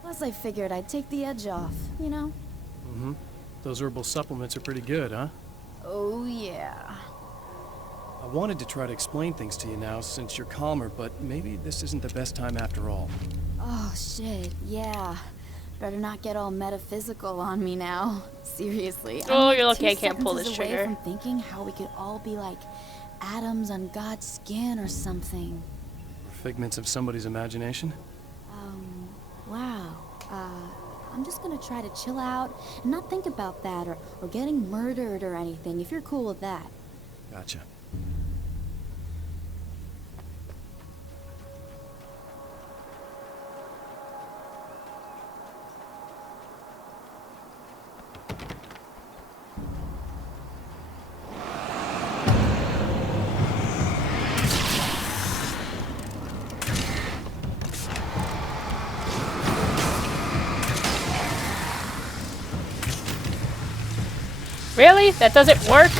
Plus I figured I'd take the edge off, you know? Mm-hmm. Those herbal supplements are pretty good, huh? Oh yeah. I wanted to try to explain things to you now since you're calmer, but maybe this isn't the best time after all. Oh shit, yeah. Better not get all metaphysical on me now. Seriously. Oh, I'm you're like lucky I 2 can't pull sentences this away trigger. from thinking how we could all be like atoms on God's skin or something. Figments of somebody's imagination? Wow. I'm just gonna try to chill out and not think about that or getting murdered or anything, if you're cool with that. Gotcha. Really? That doesn't work?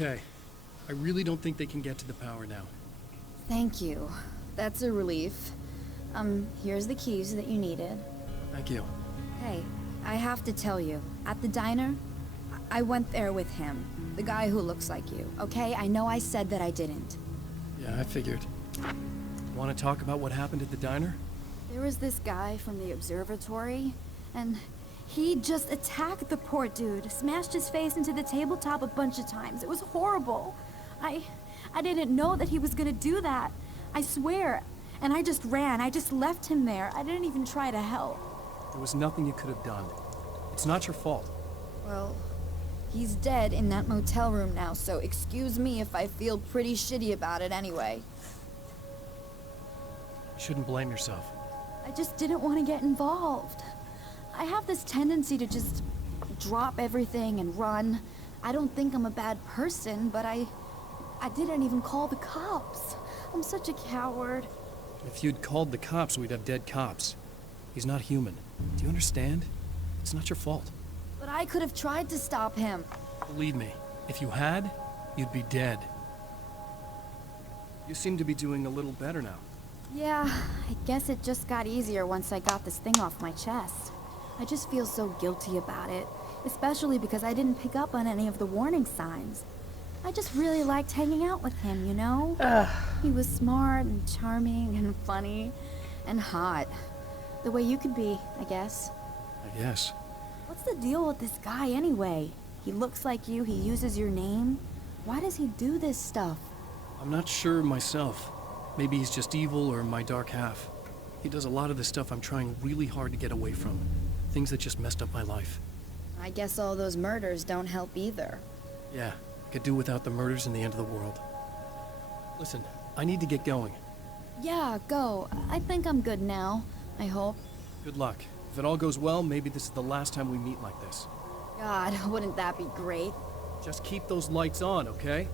Okay. I really don't think they can get to the power now. Thank you. That's a relief. Here's the keys that you needed. Thank you. Hey, I have to tell you, at the diner, I went there with him. The guy who looks like you, okay? I know I said that I didn't. Yeah, I figured. Want to talk about what happened at the diner? There was this guy from the observatory, and he just attacked the poor dude, smashed his face into the tabletop a bunch of times. It was horrible. I didn't know that he was gonna do that. I swear. And I just ran. I just left him there. I didn't even try to help. There was nothing you could have done. It's not your fault. Well, he's dead in that motel room now, so excuse me if I feel pretty shitty about it anyway. You shouldn't blame yourself. I just didn't want to get involved. I have this tendency to just drop everything and run. I don't think I'm a bad person, but I didn't even call the cops. I'm such a coward. If you'd called the cops, we'd have dead cops. He's not human. Do you understand? It's not your fault. But I could have tried to stop him. Believe me, if you had, you'd be dead. You seem to be doing a little better now. Yeah, I guess it just got easier once I got this thing off my chest. I just feel so guilty about it, especially because I didn't pick up on any of the warning signs. I just really liked hanging out with him, you know? He was smart and charming and funny and hot. The way you could be, I guess. I guess. What's the deal with this guy anyway? He looks like you, he uses your name. Why does he do this stuff? I'm not sure myself. Maybe he's just evil or my dark half. He does a lot of the stuff I'm trying really hard to get away from. Things that just messed up my life. I guess all those murders don't help either. Yeah, I could do without the murders and the end of the world. Listen, I need to get going. Yeah, go. I think I'm good now. I hope. Good luck. If it all goes well, maybe this is the last time we meet like this. God, wouldn't that be great? Just keep those lights on, okay?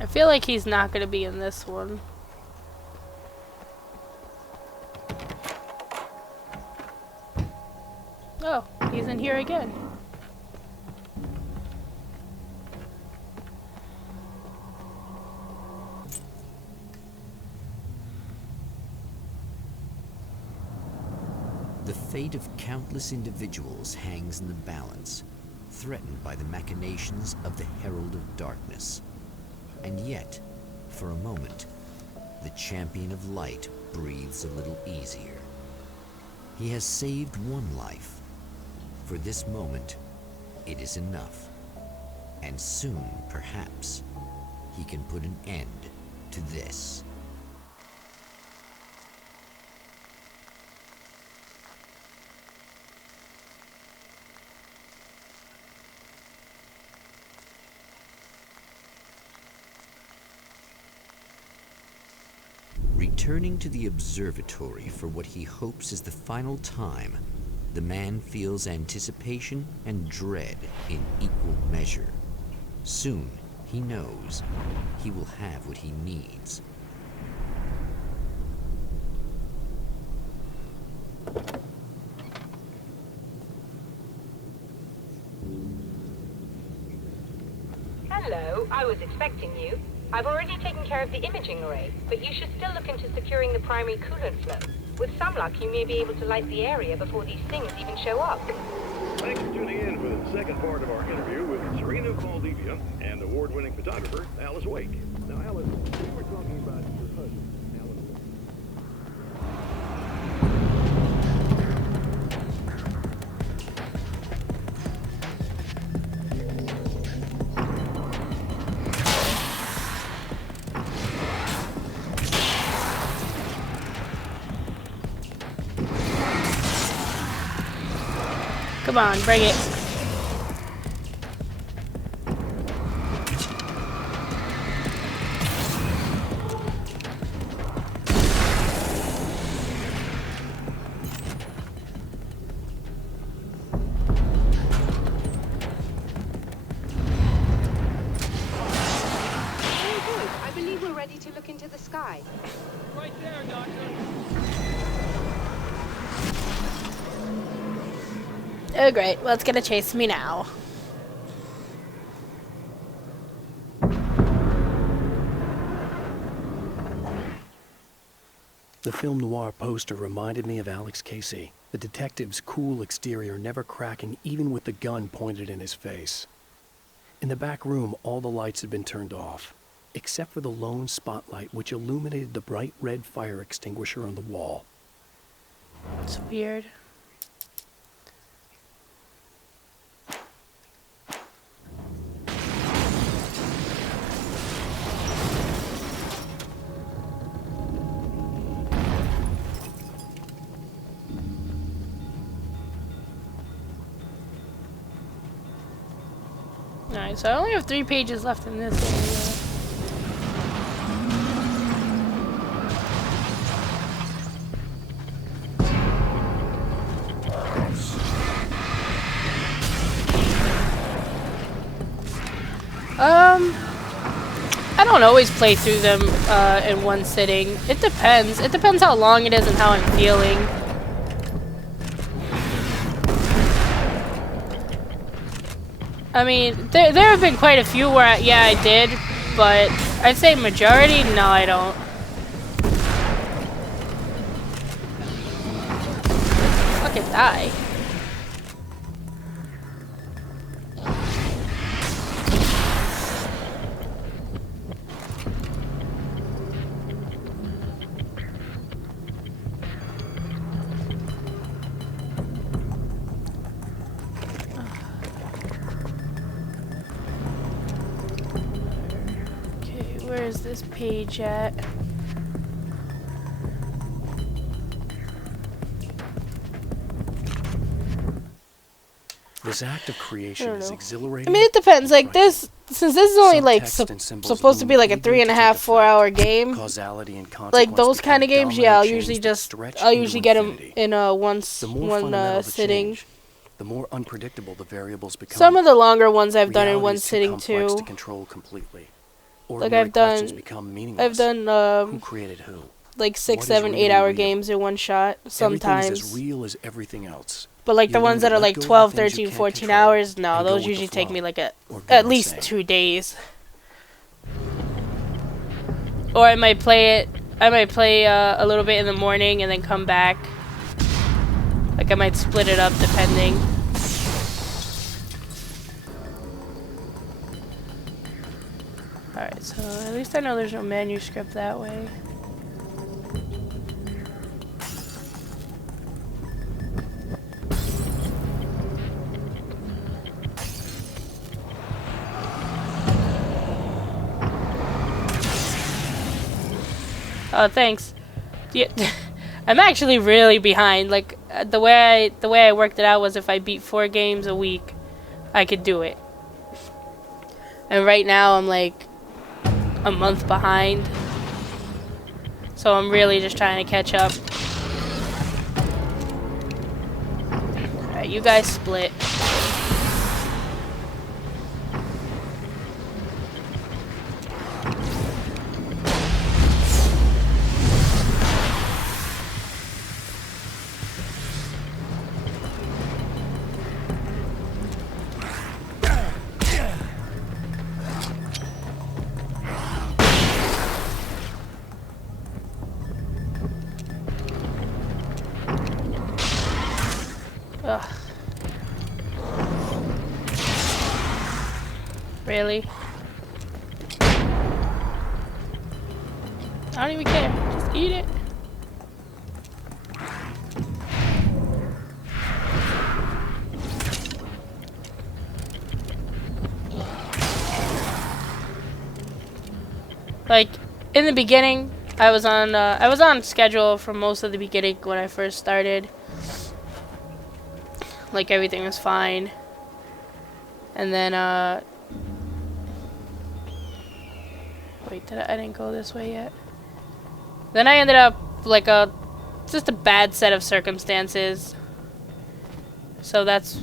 I feel like he's not gonna be in this one. Oh, he's in here again. The fate of countless individuals hangs in the balance, threatened by the machinations of the Herald of Darkness. And yet, for a moment, the Champion of Light breathes a little easier. He has saved one life. For this moment, it is enough. And soon, perhaps, he can put an end to this. Returning to the observatory for what he hopes is the final time, the man feels anticipation and dread in equal measure. Soon, he knows, he will have what he needs. Hello, I was expecting you. I've already taken care of the imaging array, but you should still look into securing the primary coolant flow. With some luck, you may be able to light the area before these things even show up. Thanks for tuning in for the second part of our interview with Serena Valdivia and award-winning photographer Alice Wake. Now, Alice, we were talking about your husband, Alan Wake. Come on, bring it. I believe we're ready to look into the sky. Right there, Doctor. Oh great, well it's gonna chase me now. The film noir poster reminded me of Alex Casey, the detective's cool exterior never cracking even with the gun pointed in his face. In the back room, all the lights had been turned off, except for the lone spotlight which illuminated the bright red fire extinguisher on the wall. It's weird. Alright, so I only have 3 pages left in this area. I don't always play through them in one sitting. It depends. It depends how long it is and how I'm feeling. I mean, there have been quite a few where, yeah, I did, but I'd say majority, no, I don't. Fucking die. Where's this page at? This act of creation is I exhilarating. mean, it depends. Like this, since this is only Some like text and symbols supposed to be like a loom eager to 3.5, take 4 hour game. Causality and Like those consequence kind of become games, yeah, domino chains that stretch I'll into usually get them infinity. in one The more fundamental the sitting. change, the more unpredictable the variables become. Some of the longer ones I've done in Reality one is sitting complex too. to control completely. Like Ordinary questions become meaningless. I've done Who created who? like 6, What is 7, really 8 hour real? games in one shot Everything is sometimes. as real as everything else. But like You the learn ones to that are let like go of the 12, things you 13, can't 14 control hours, no, and go those with the usually take flow, me like or go at least insane. 2 days. Or I might play a little bit in the morning and then come back. Like I might split it up depending. Alright, so at least I know there's no manuscript that way. Oh, thanks. Yeah, I'm actually really behind. Like the way I worked it out was if I beat 4 games a week, I could do it. And right now I'm like a month behind. So I'm really just trying to catch up. Alright, you guys split. Ugh. Really? I don't even care. Just eat it. Like in the beginning, I was on schedule for most of the beginning when I first started. Like everything was fine. And then wait, I didn't go this way yet. Then I ended up like just a bad set of circumstances. So that's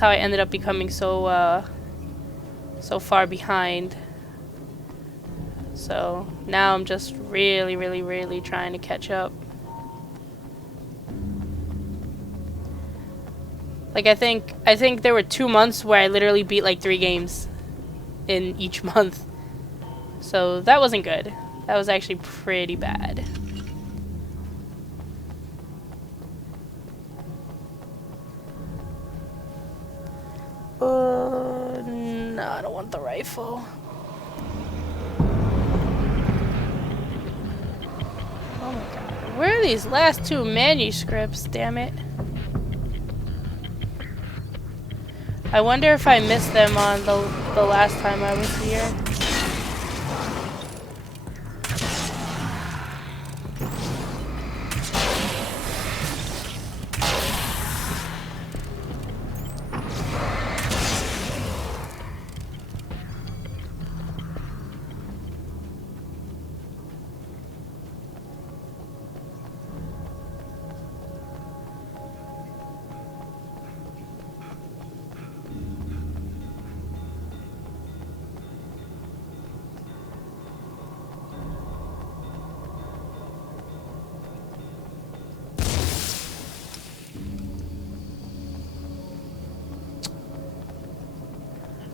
how I ended up becoming so far behind. So now I'm just really trying to catch up. Like I think there were 2 months where I literally beat like 3 games in each month. So that wasn't good. That was actually pretty bad. No, I don't want the rifle. Oh my god. Where are these last 2 manuscripts, damn it? I wonder if I missed them on the last time I was here.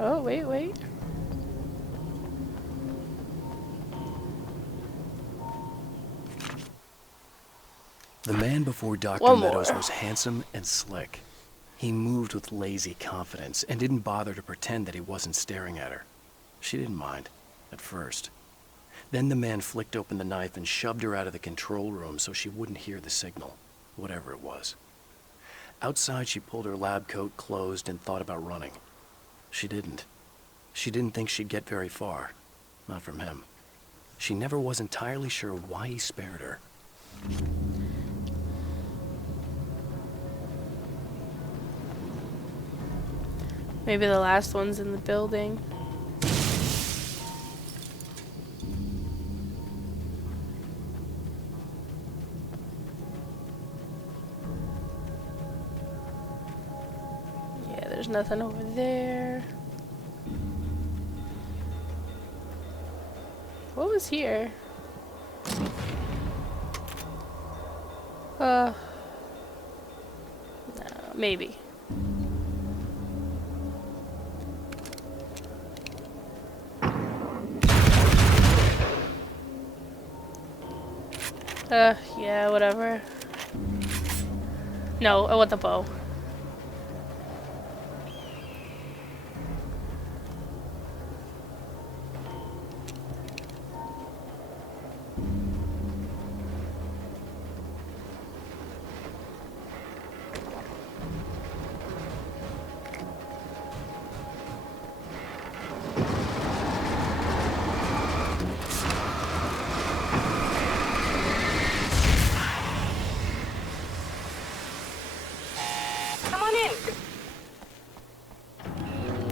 Oh, wait. The man before Dr. One Meadows more. was handsome and slick. He moved with lazy confidence and didn't bother to pretend that he wasn't staring at her. She didn't mind, at first. Then the man flicked open the knife and shoved her out of the control room so she wouldn't hear the signal, whatever it was. Outside, she pulled her lab coat closed and thought about running. She didn't. She didn't think she'd get very far. Not from him. she never was entirely sure why he spared her. Maybe the last one's in the building. Yeah, there's nothing over there. What was here? No, maybe. Yeah, whatever. No, I want the bow.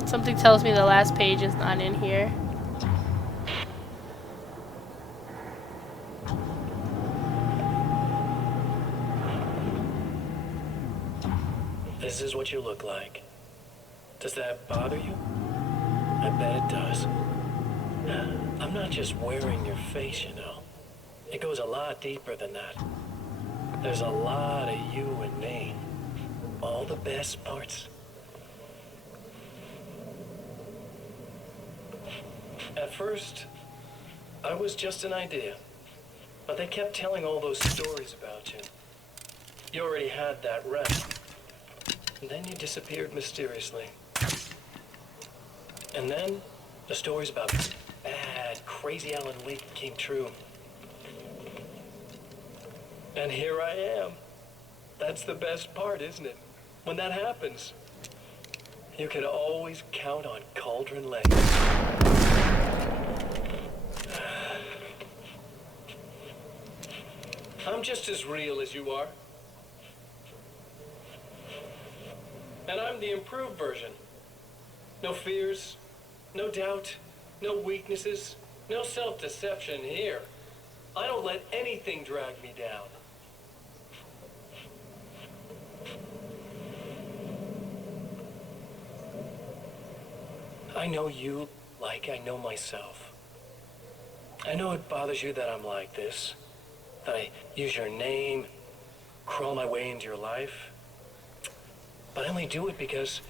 Something tells me the last page is not in here. This is what you look like. Does that bother you? I bet it does. I'm not just wearing your face, you know. It goes a lot deeper than that. There's a lot of you and me. All the best parts. At first, I was just an idea. But they kept telling all those stories about you. You already had that rep. And then you disappeared mysteriously. And then, the stories about bad, crazy Alan Wake came true. And here I am. That's the best part, isn't it? When that happens, you can always count on Cauldron Lake. I'm just as real as you are. And I'm the improved version. No fears, no doubt, no weaknesses, no self-deception here. I don't let anything drag me down. I know you like I know myself. I know it bothers you that I'm like this, that I use your name, crawl my way into your life. But I only do it because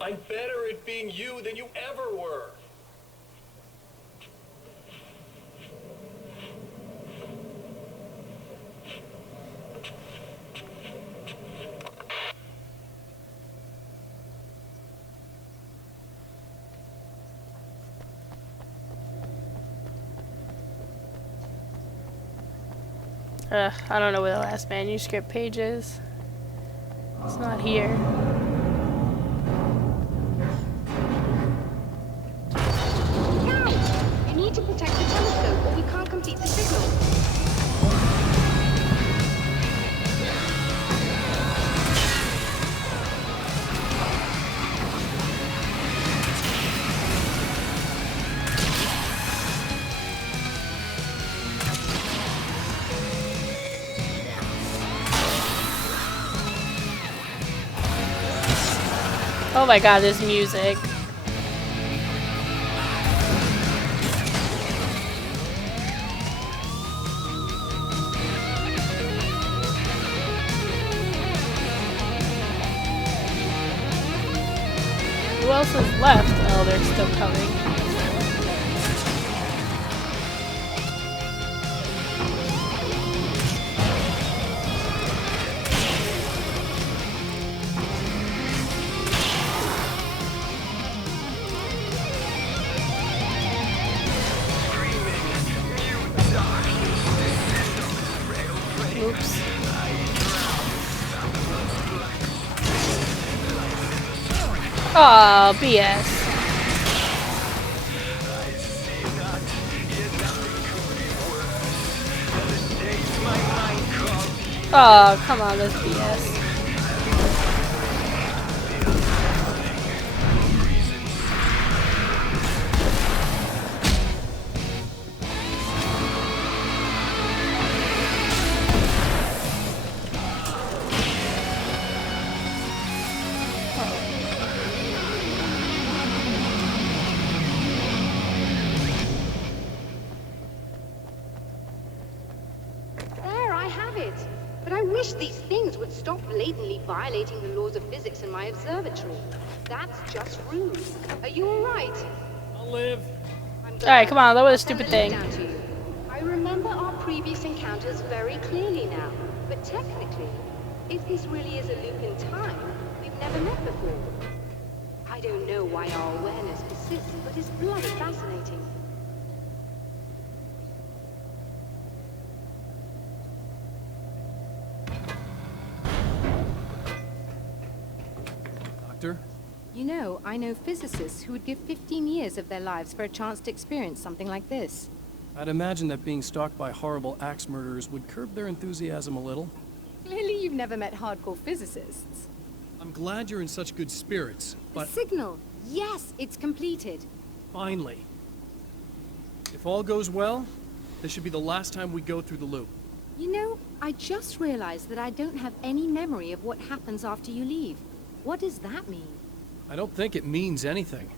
I'm better at being you than you ever were. I don't know where the last manuscript page is. It's not here. Now! You need to protect the telescope or we can't complete the signal. Oh my god, this music. Who else is left? Oh, they're still coming. Oops. Oh, BS. Oh, come on, this BS. There, I have it. But I wish these things would stop blatantly violating the laws of physics in my observatory. That's just rude. Are you all right? I'll live. Alright, come on, lower the stupid thing. I remember our previous encounters very clearly now. But technically, if this really is a loop in time, we've never met before. I don't know why our awareness persists, but it's bloody fascinating. Doctor? You know, I know physicists who would give 15 years of their lives for a chance to experience something like this. I'd imagine that being stalked by horrible axe murderers would curb their enthusiasm a little. Clearly you've never met hardcore physicists. I'm glad you're in such good spirits, but Signal! Yes, it's completed. finally. If all goes well, this should be the last time we go through the loop. You know, I just realized that I don't have any memory of what happens after you leave. What does that mean? I don't think it means anything.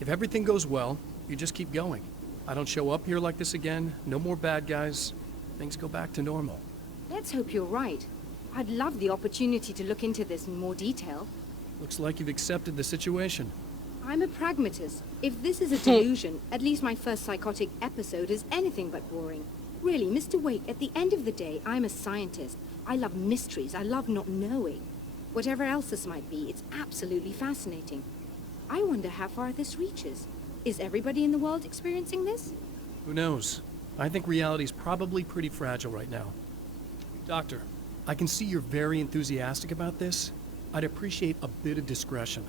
If everything goes well, you just keep going. I don't show up here like this again, no more bad guys. Things go back to normal. Let's hope you're right. I'd love the opportunity to look into this in more detail. Looks like you've accepted the situation. I'm a pragmatist. If this is a delusion, at least my first psychotic episode is anything but boring. Really, Mr. Wake, at the end of the day, I'm a scientist. I love mysteries. I love not knowing. Whatever else this might be, it's absolutely fascinating. I wonder how far this reaches. Is everybody in the world experiencing this? Who knows? I think reality's probably pretty fragile right now. Doctor, I can see you're very enthusiastic about this. I'd appreciate a bit of discretion.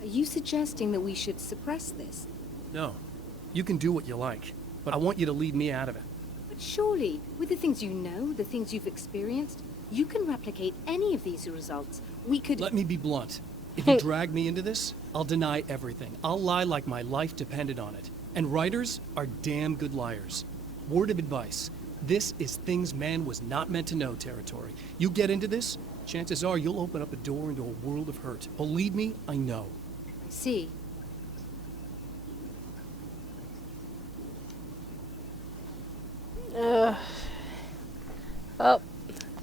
Are you suggesting that we should suppress this? No. You can do what you like, but I want you to leave me out of it. But surely, with the things you know, the things you've experienced, you can replicate any of these results. We could... Let me be blunt. If you drag me into this, I'll deny everything. I'll lie like my life depended on it. And writers are damn good liars. Word of advice. This is things man was not meant to know territory. You get into this, chances are you'll open up a door into a world of hurt. Believe me, I know. I see. Oh,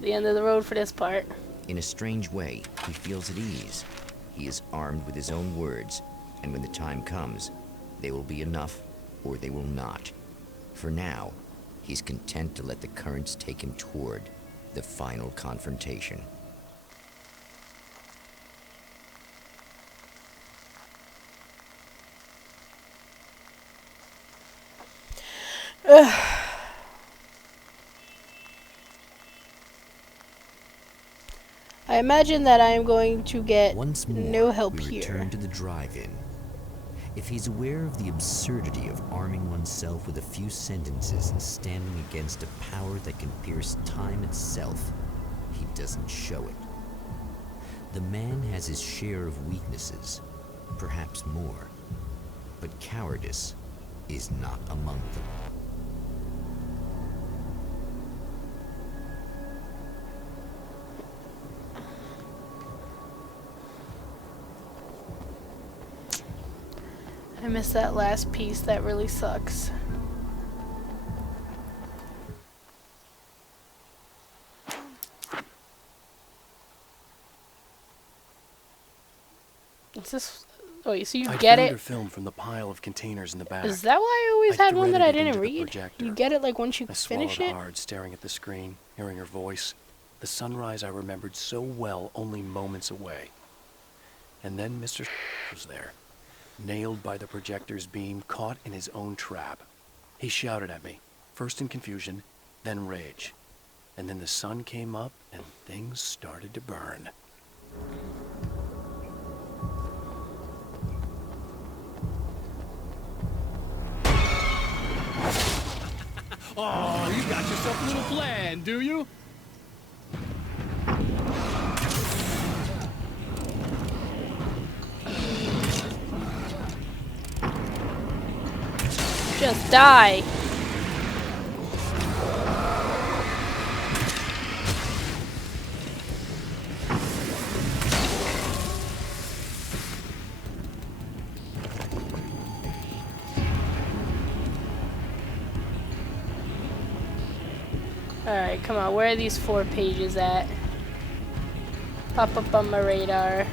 the end of the road for this part. In a strange way, he feels at ease. He is armed with his own words, and when the time comes, they will be enough or they will not. For now, he's content to let the currents take him toward the final confrontation. I imagine that I am going to get Once more, no help we here. return to the drive-in. If he's aware of the absurdity of arming oneself with a few sentences and standing against a power that can pierce time itself, he doesn't show it. The man has his share of weaknesses, perhaps more, but cowardice is not among them. I missed that last piece. That really sucks. Is this? Oh, so you I get found it? her film from the pile of containers in the back. Is that why I always had one that I threaded it didn't into the read? projector. You get it like once you I finish swallowed it? hard, staring at the screen, hearing her voice. The sunrise I remembered so well, only moments away. And then Mr. was there, nailed by the projector's beam, caught in his own trap. He shouted at me, first in confusion, then rage. And then the sun came up and things started to burn. Oh, you got yourself a little plan, do you? Just die. Alright, come on. Where are these 4 pages at? Pop up on my radar.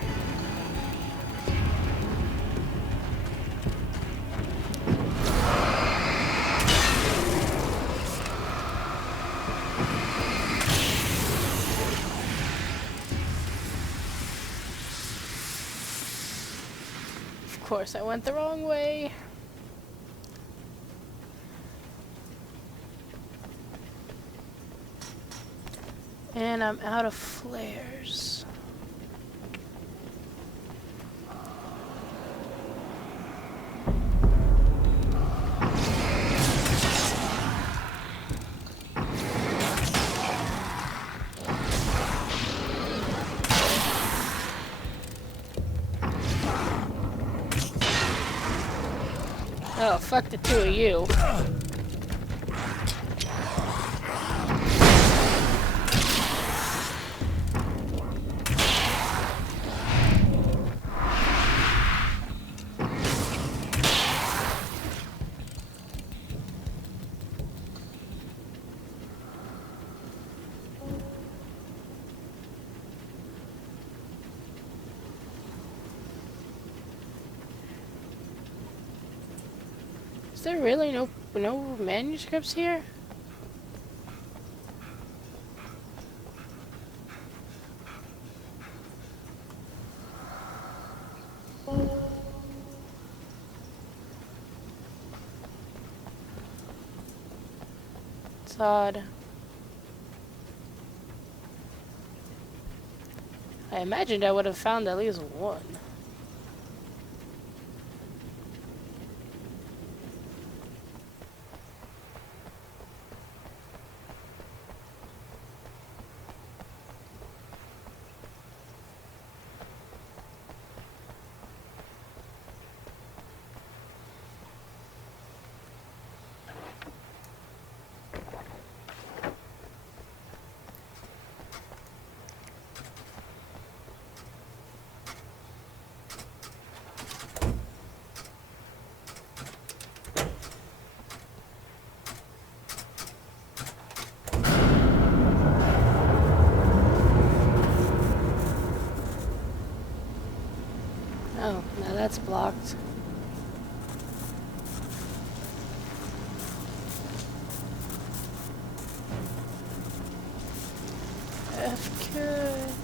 Of course, I went the wrong way. And I'm out of flares. Oh, fuck the 2 of you. Is there really no manuscripts here? It's odd. I imagined I would have found at least one. Oh, now that's blocked. Of course.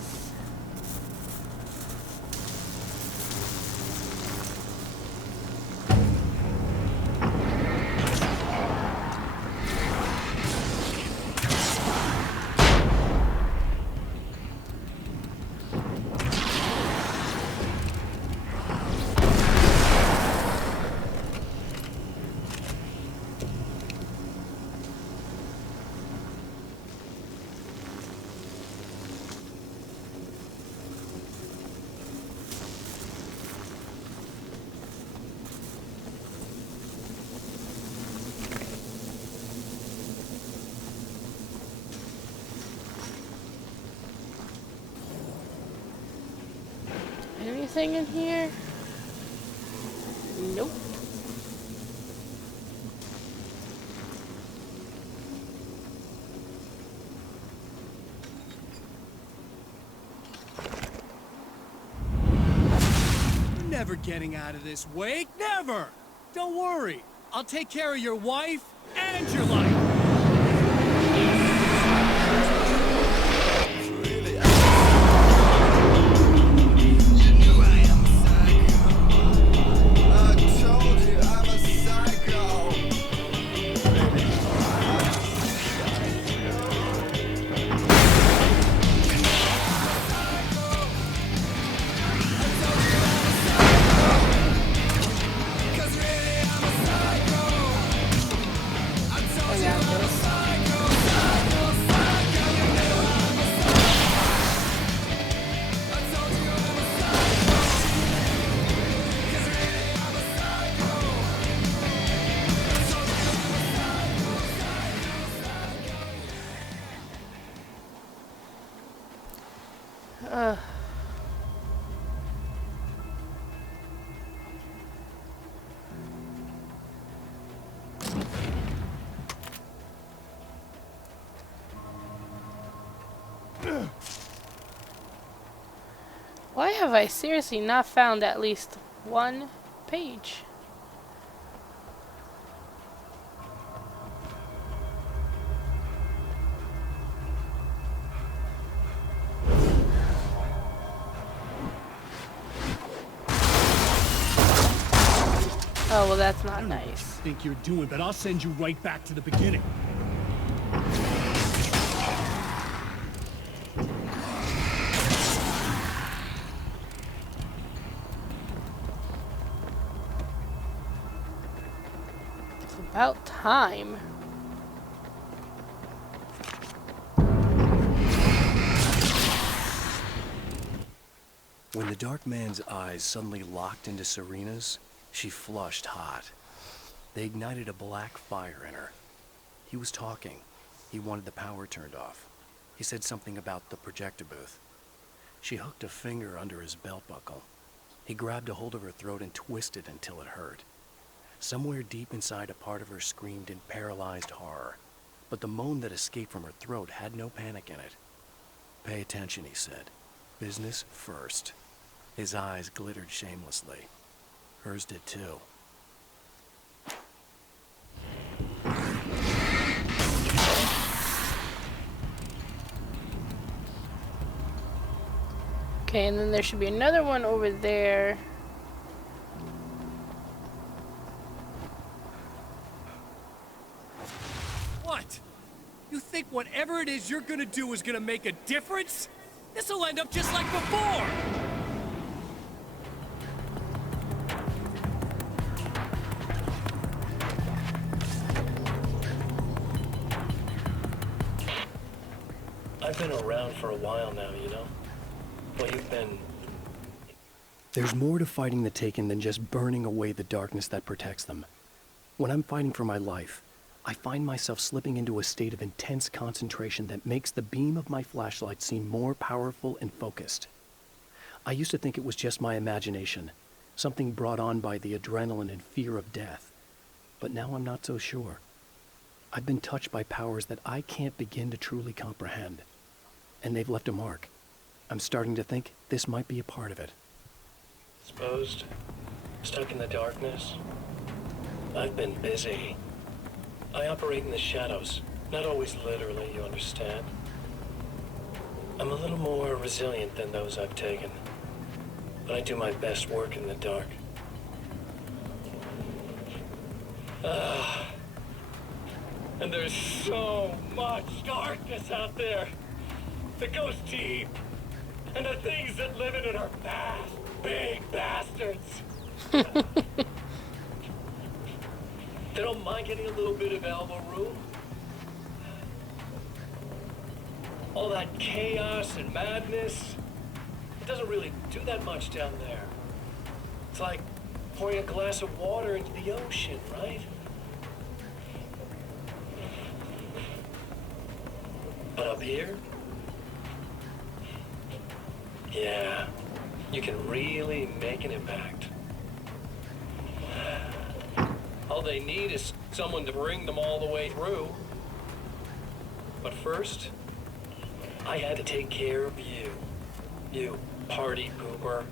Anything in here? Nope. You're never getting out of this, Wake. Never! Don't worry. I'll take care of your wife and your life. Why have I seriously not found at least one page? Oh, well, that's not nice. I think you're doing, but I'll send you right back to the beginning. It's about time. When the dark man's eyes suddenly locked into Serena's, she flushed hot. They ignited a black fire in her. He was talking. He wanted the power turned off. He said something about the projector booth. She hooked a finger under his belt buckle. He grabbed a hold of her throat and twisted until it hurt. Somewhere deep inside, a part of her screamed in paralyzed horror, but the moan that escaped from her throat had no panic in it. "Pay attention," he said. "Business first." His eyes glittered shamelessly. Hers did too. Okay, and then there should be another one over there. What? You think whatever it is you're gonna do is gonna make a difference? This'll end up just like before! I've been around for a while now, you know? Well, you've been... There's more to fighting the Taken than just burning away the darkness that protects them. When I'm fighting for my life, I find myself slipping into a state of intense concentration that makes the beam of my flashlight seem more powerful and focused. I used to think it was just my imagination, something brought on by the adrenaline and fear of death. But now I'm not so sure. I've been touched by powers that I can't begin to truly comprehend. And they've left a mark. I'm starting to think this might be a part of it. Exposed, stuck in the darkness. I've been busy. I operate in the shadows, not always literally, you understand. I'm a little more resilient than those I've taken, but I do my best work in the dark. And there's so much darkness out there that goes deep, and the things that live in it are fast, big bastards. They don't mind getting a little bit of elbow room. All that chaos and madness, it doesn't really do that much down there. It's like pouring a glass of water into the ocean, right? But up here, yeah, you can really make an impact. All they need is someone to bring them all the way through. But first, I had to take care of you. You party pooper.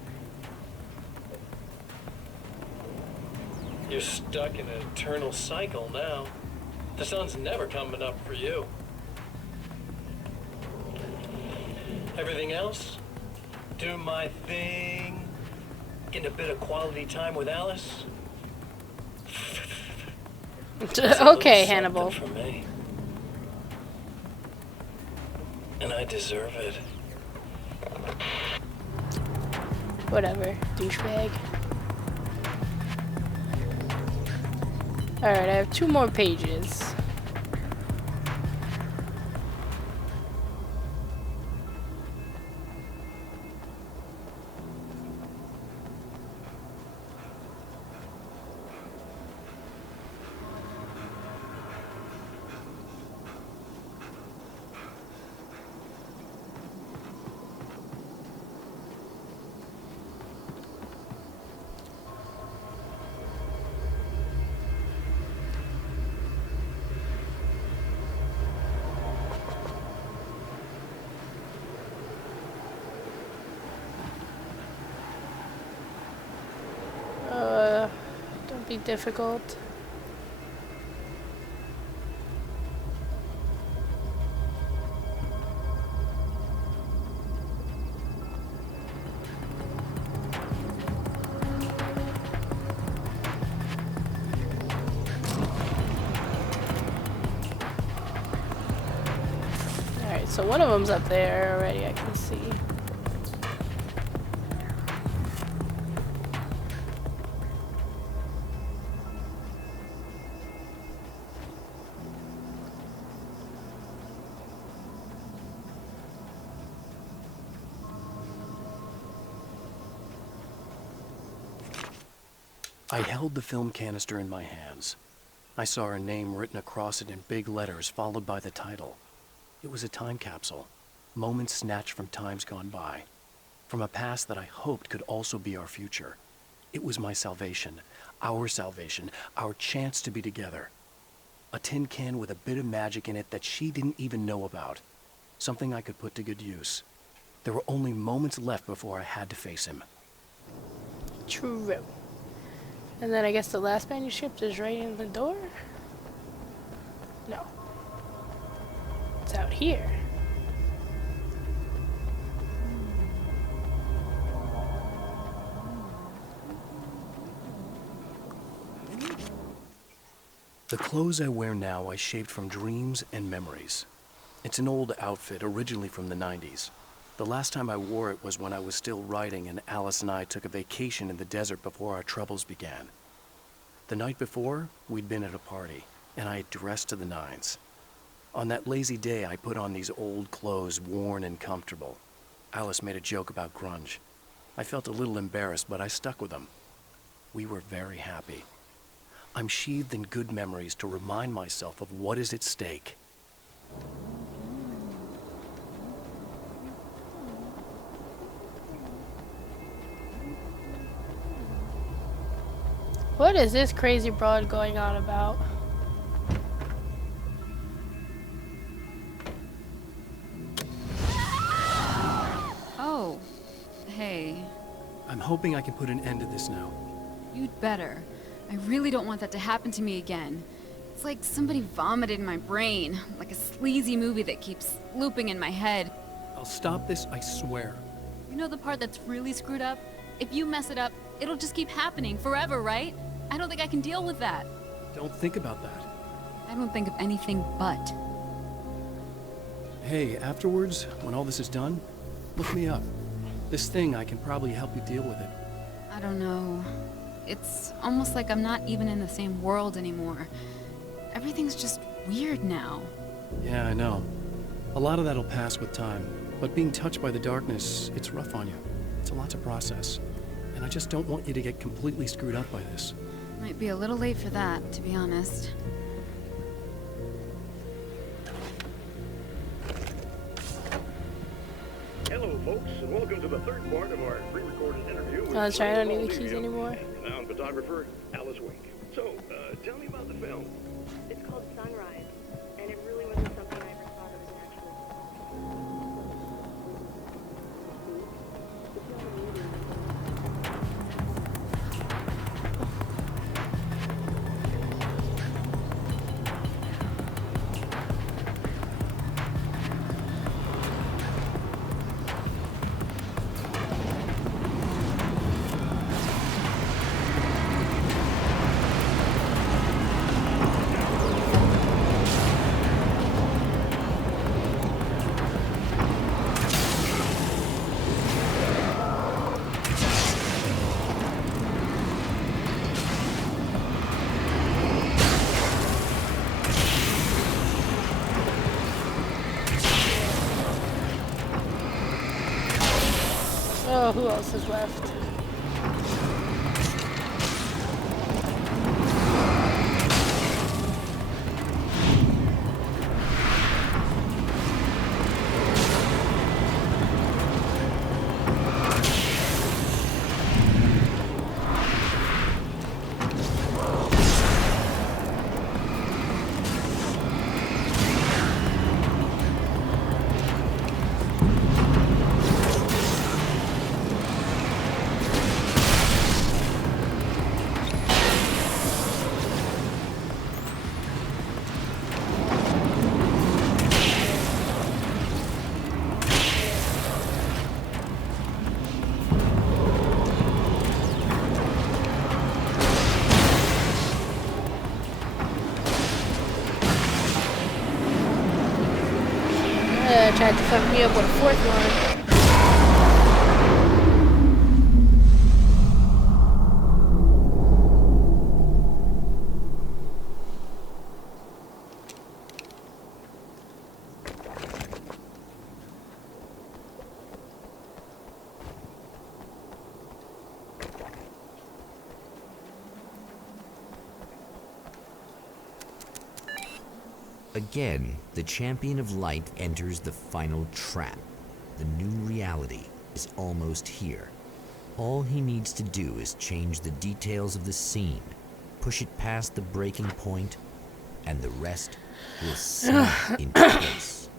You're stuck in an eternal cycle now. The sun's never coming up for you. Everything else? Do my thing. Getting a bit of quality time with Alice. Okay, Hannibal. For me. And I deserve it. Whatever, douchebag. Alright, I have 2 more pages. pretty difficult. Alright, so one of them's up there already, I can see. I held the film canister in my hands. I saw her name written across it in big letters, followed by the title. It was a time capsule, moments snatched from times gone by, from a past that I hoped could also be our future. It was my salvation, our chance to be together. A tin can with a bit of magic in it that she didn't even know about. Something I could put to good use. There were only moments left before I had to face him. True. And then I guess the last manuscript is right in the door? No. It's out here. The clothes I wear now I shaped from dreams and memories. It's an old outfit, originally from the 90s. The last time I wore it was when I was still writing and Alice and I took a vacation in the desert before our troubles began. The night before, we'd been at a party, and I had dressed to the nines. On that lazy day, I put on these old clothes, worn and comfortable. Alice made a joke about grunge. I felt a little embarrassed, but I stuck with them. We were very happy. I'm sheathed in good memories to remind myself of what is at stake. What is this crazy broad going on about? Oh, hey. I'm hoping I can put an end to this now. You'd better. I really don't want that to happen to me again. It's like somebody vomited in my brain, like a sleazy movie that keeps looping in my head. I'll stop this, I swear. You know the part that's really screwed up? If you mess it up, it'll just keep happening forever, right? I don't think I can deal with that. Don't think about that. I don't think of anything but. Hey, afterwards, when all this is done, look me up. This thing, I can probably help you deal with it. I don't know. It's almost like I'm not even in the same world anymore. Everything's just weird now. Yeah, I know. A lot of that'll pass with time, but being touched by the darkness, it's rough on you. It's a lot to process. And I just don't want you to get completely screwed up by this. Might be a little late for that, to be honest. Hello, folks, and welcome to the third part of our pre-recorded interview with Oh, sorry, I don't need the keys anymore. renowned photographer Alice Wink. So, tell me about the film. It's called Sunrise, and it really wasn't something I ever thought of as naturally. Oh, who else is left? tried to fuck me up with a fourth one. Again, the champion of light enters the final trap. The new reality is almost here. All he needs to do is change the details of the scene, push it past the breaking point, and the rest will snap into place.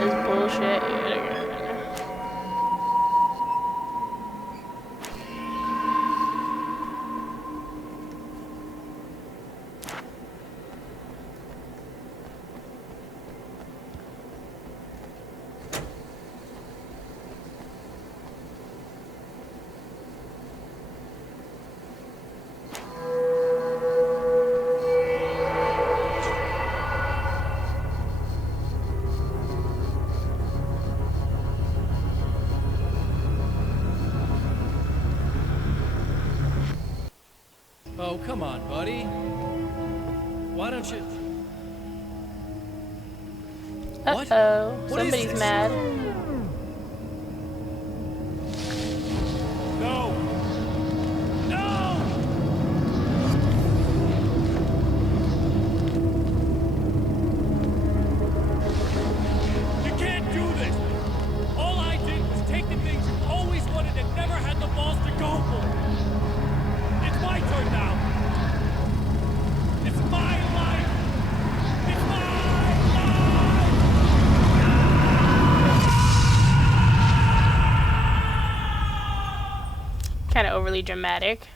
This bullshit. Oh, come on, buddy. Why don't you... What? Uh-oh. What is Somebody's this? mad. No! No! You can't do this! All I did was take the things you always wanted and never had the balls to go for. It's my turn now. It's my life. It's my Kind of overly dramatic.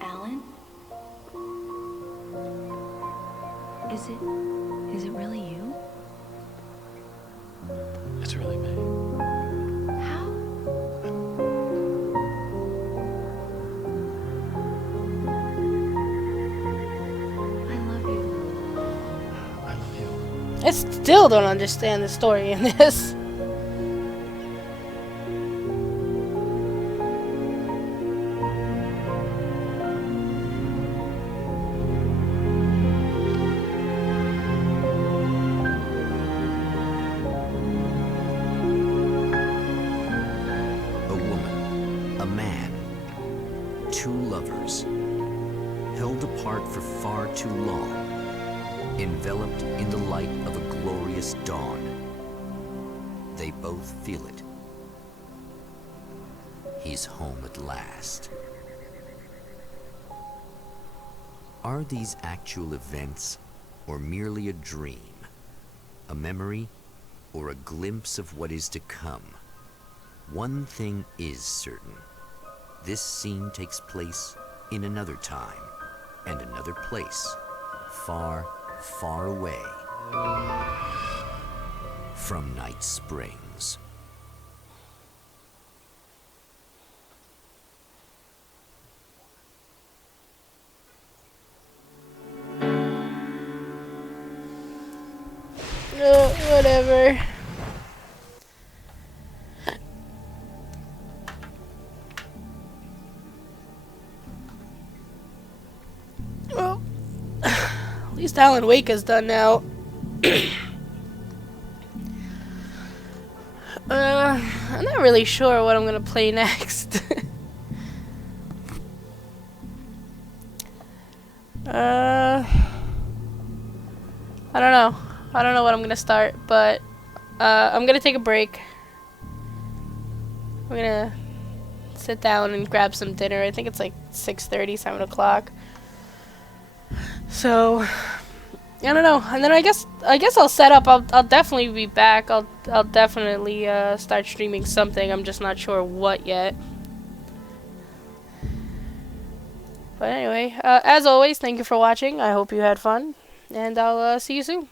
Alan? Is it really you? It's really me. How? I love you. I love you. I still don't understand the story in this. A woman, a man, two lovers, held apart for far too long, enveloped in the light of a glorious dawn. They both feel it. He's home at last. Are these actual events, or merely a dream? A memory, or a glimpse of what is to come? One thing is certain. This scene takes place in another time and another place, far, far away from Night Springs. Whatever. Well, at least Alan Wake is done now. I'm not really sure what I'm gonna play next. I don't know. I don't know what I'm gonna start, but I'm gonna take a break. I'm gonna sit down and grab some dinner. I think it's like 6:30, 7 o'clock. So I don't know. And then I guess I'll set up. I'll definitely be back. I'll definitely start streaming something. I'm just not sure what yet. But anyway, as always, thank you for watching. I hope you had fun, and I'll see you soon.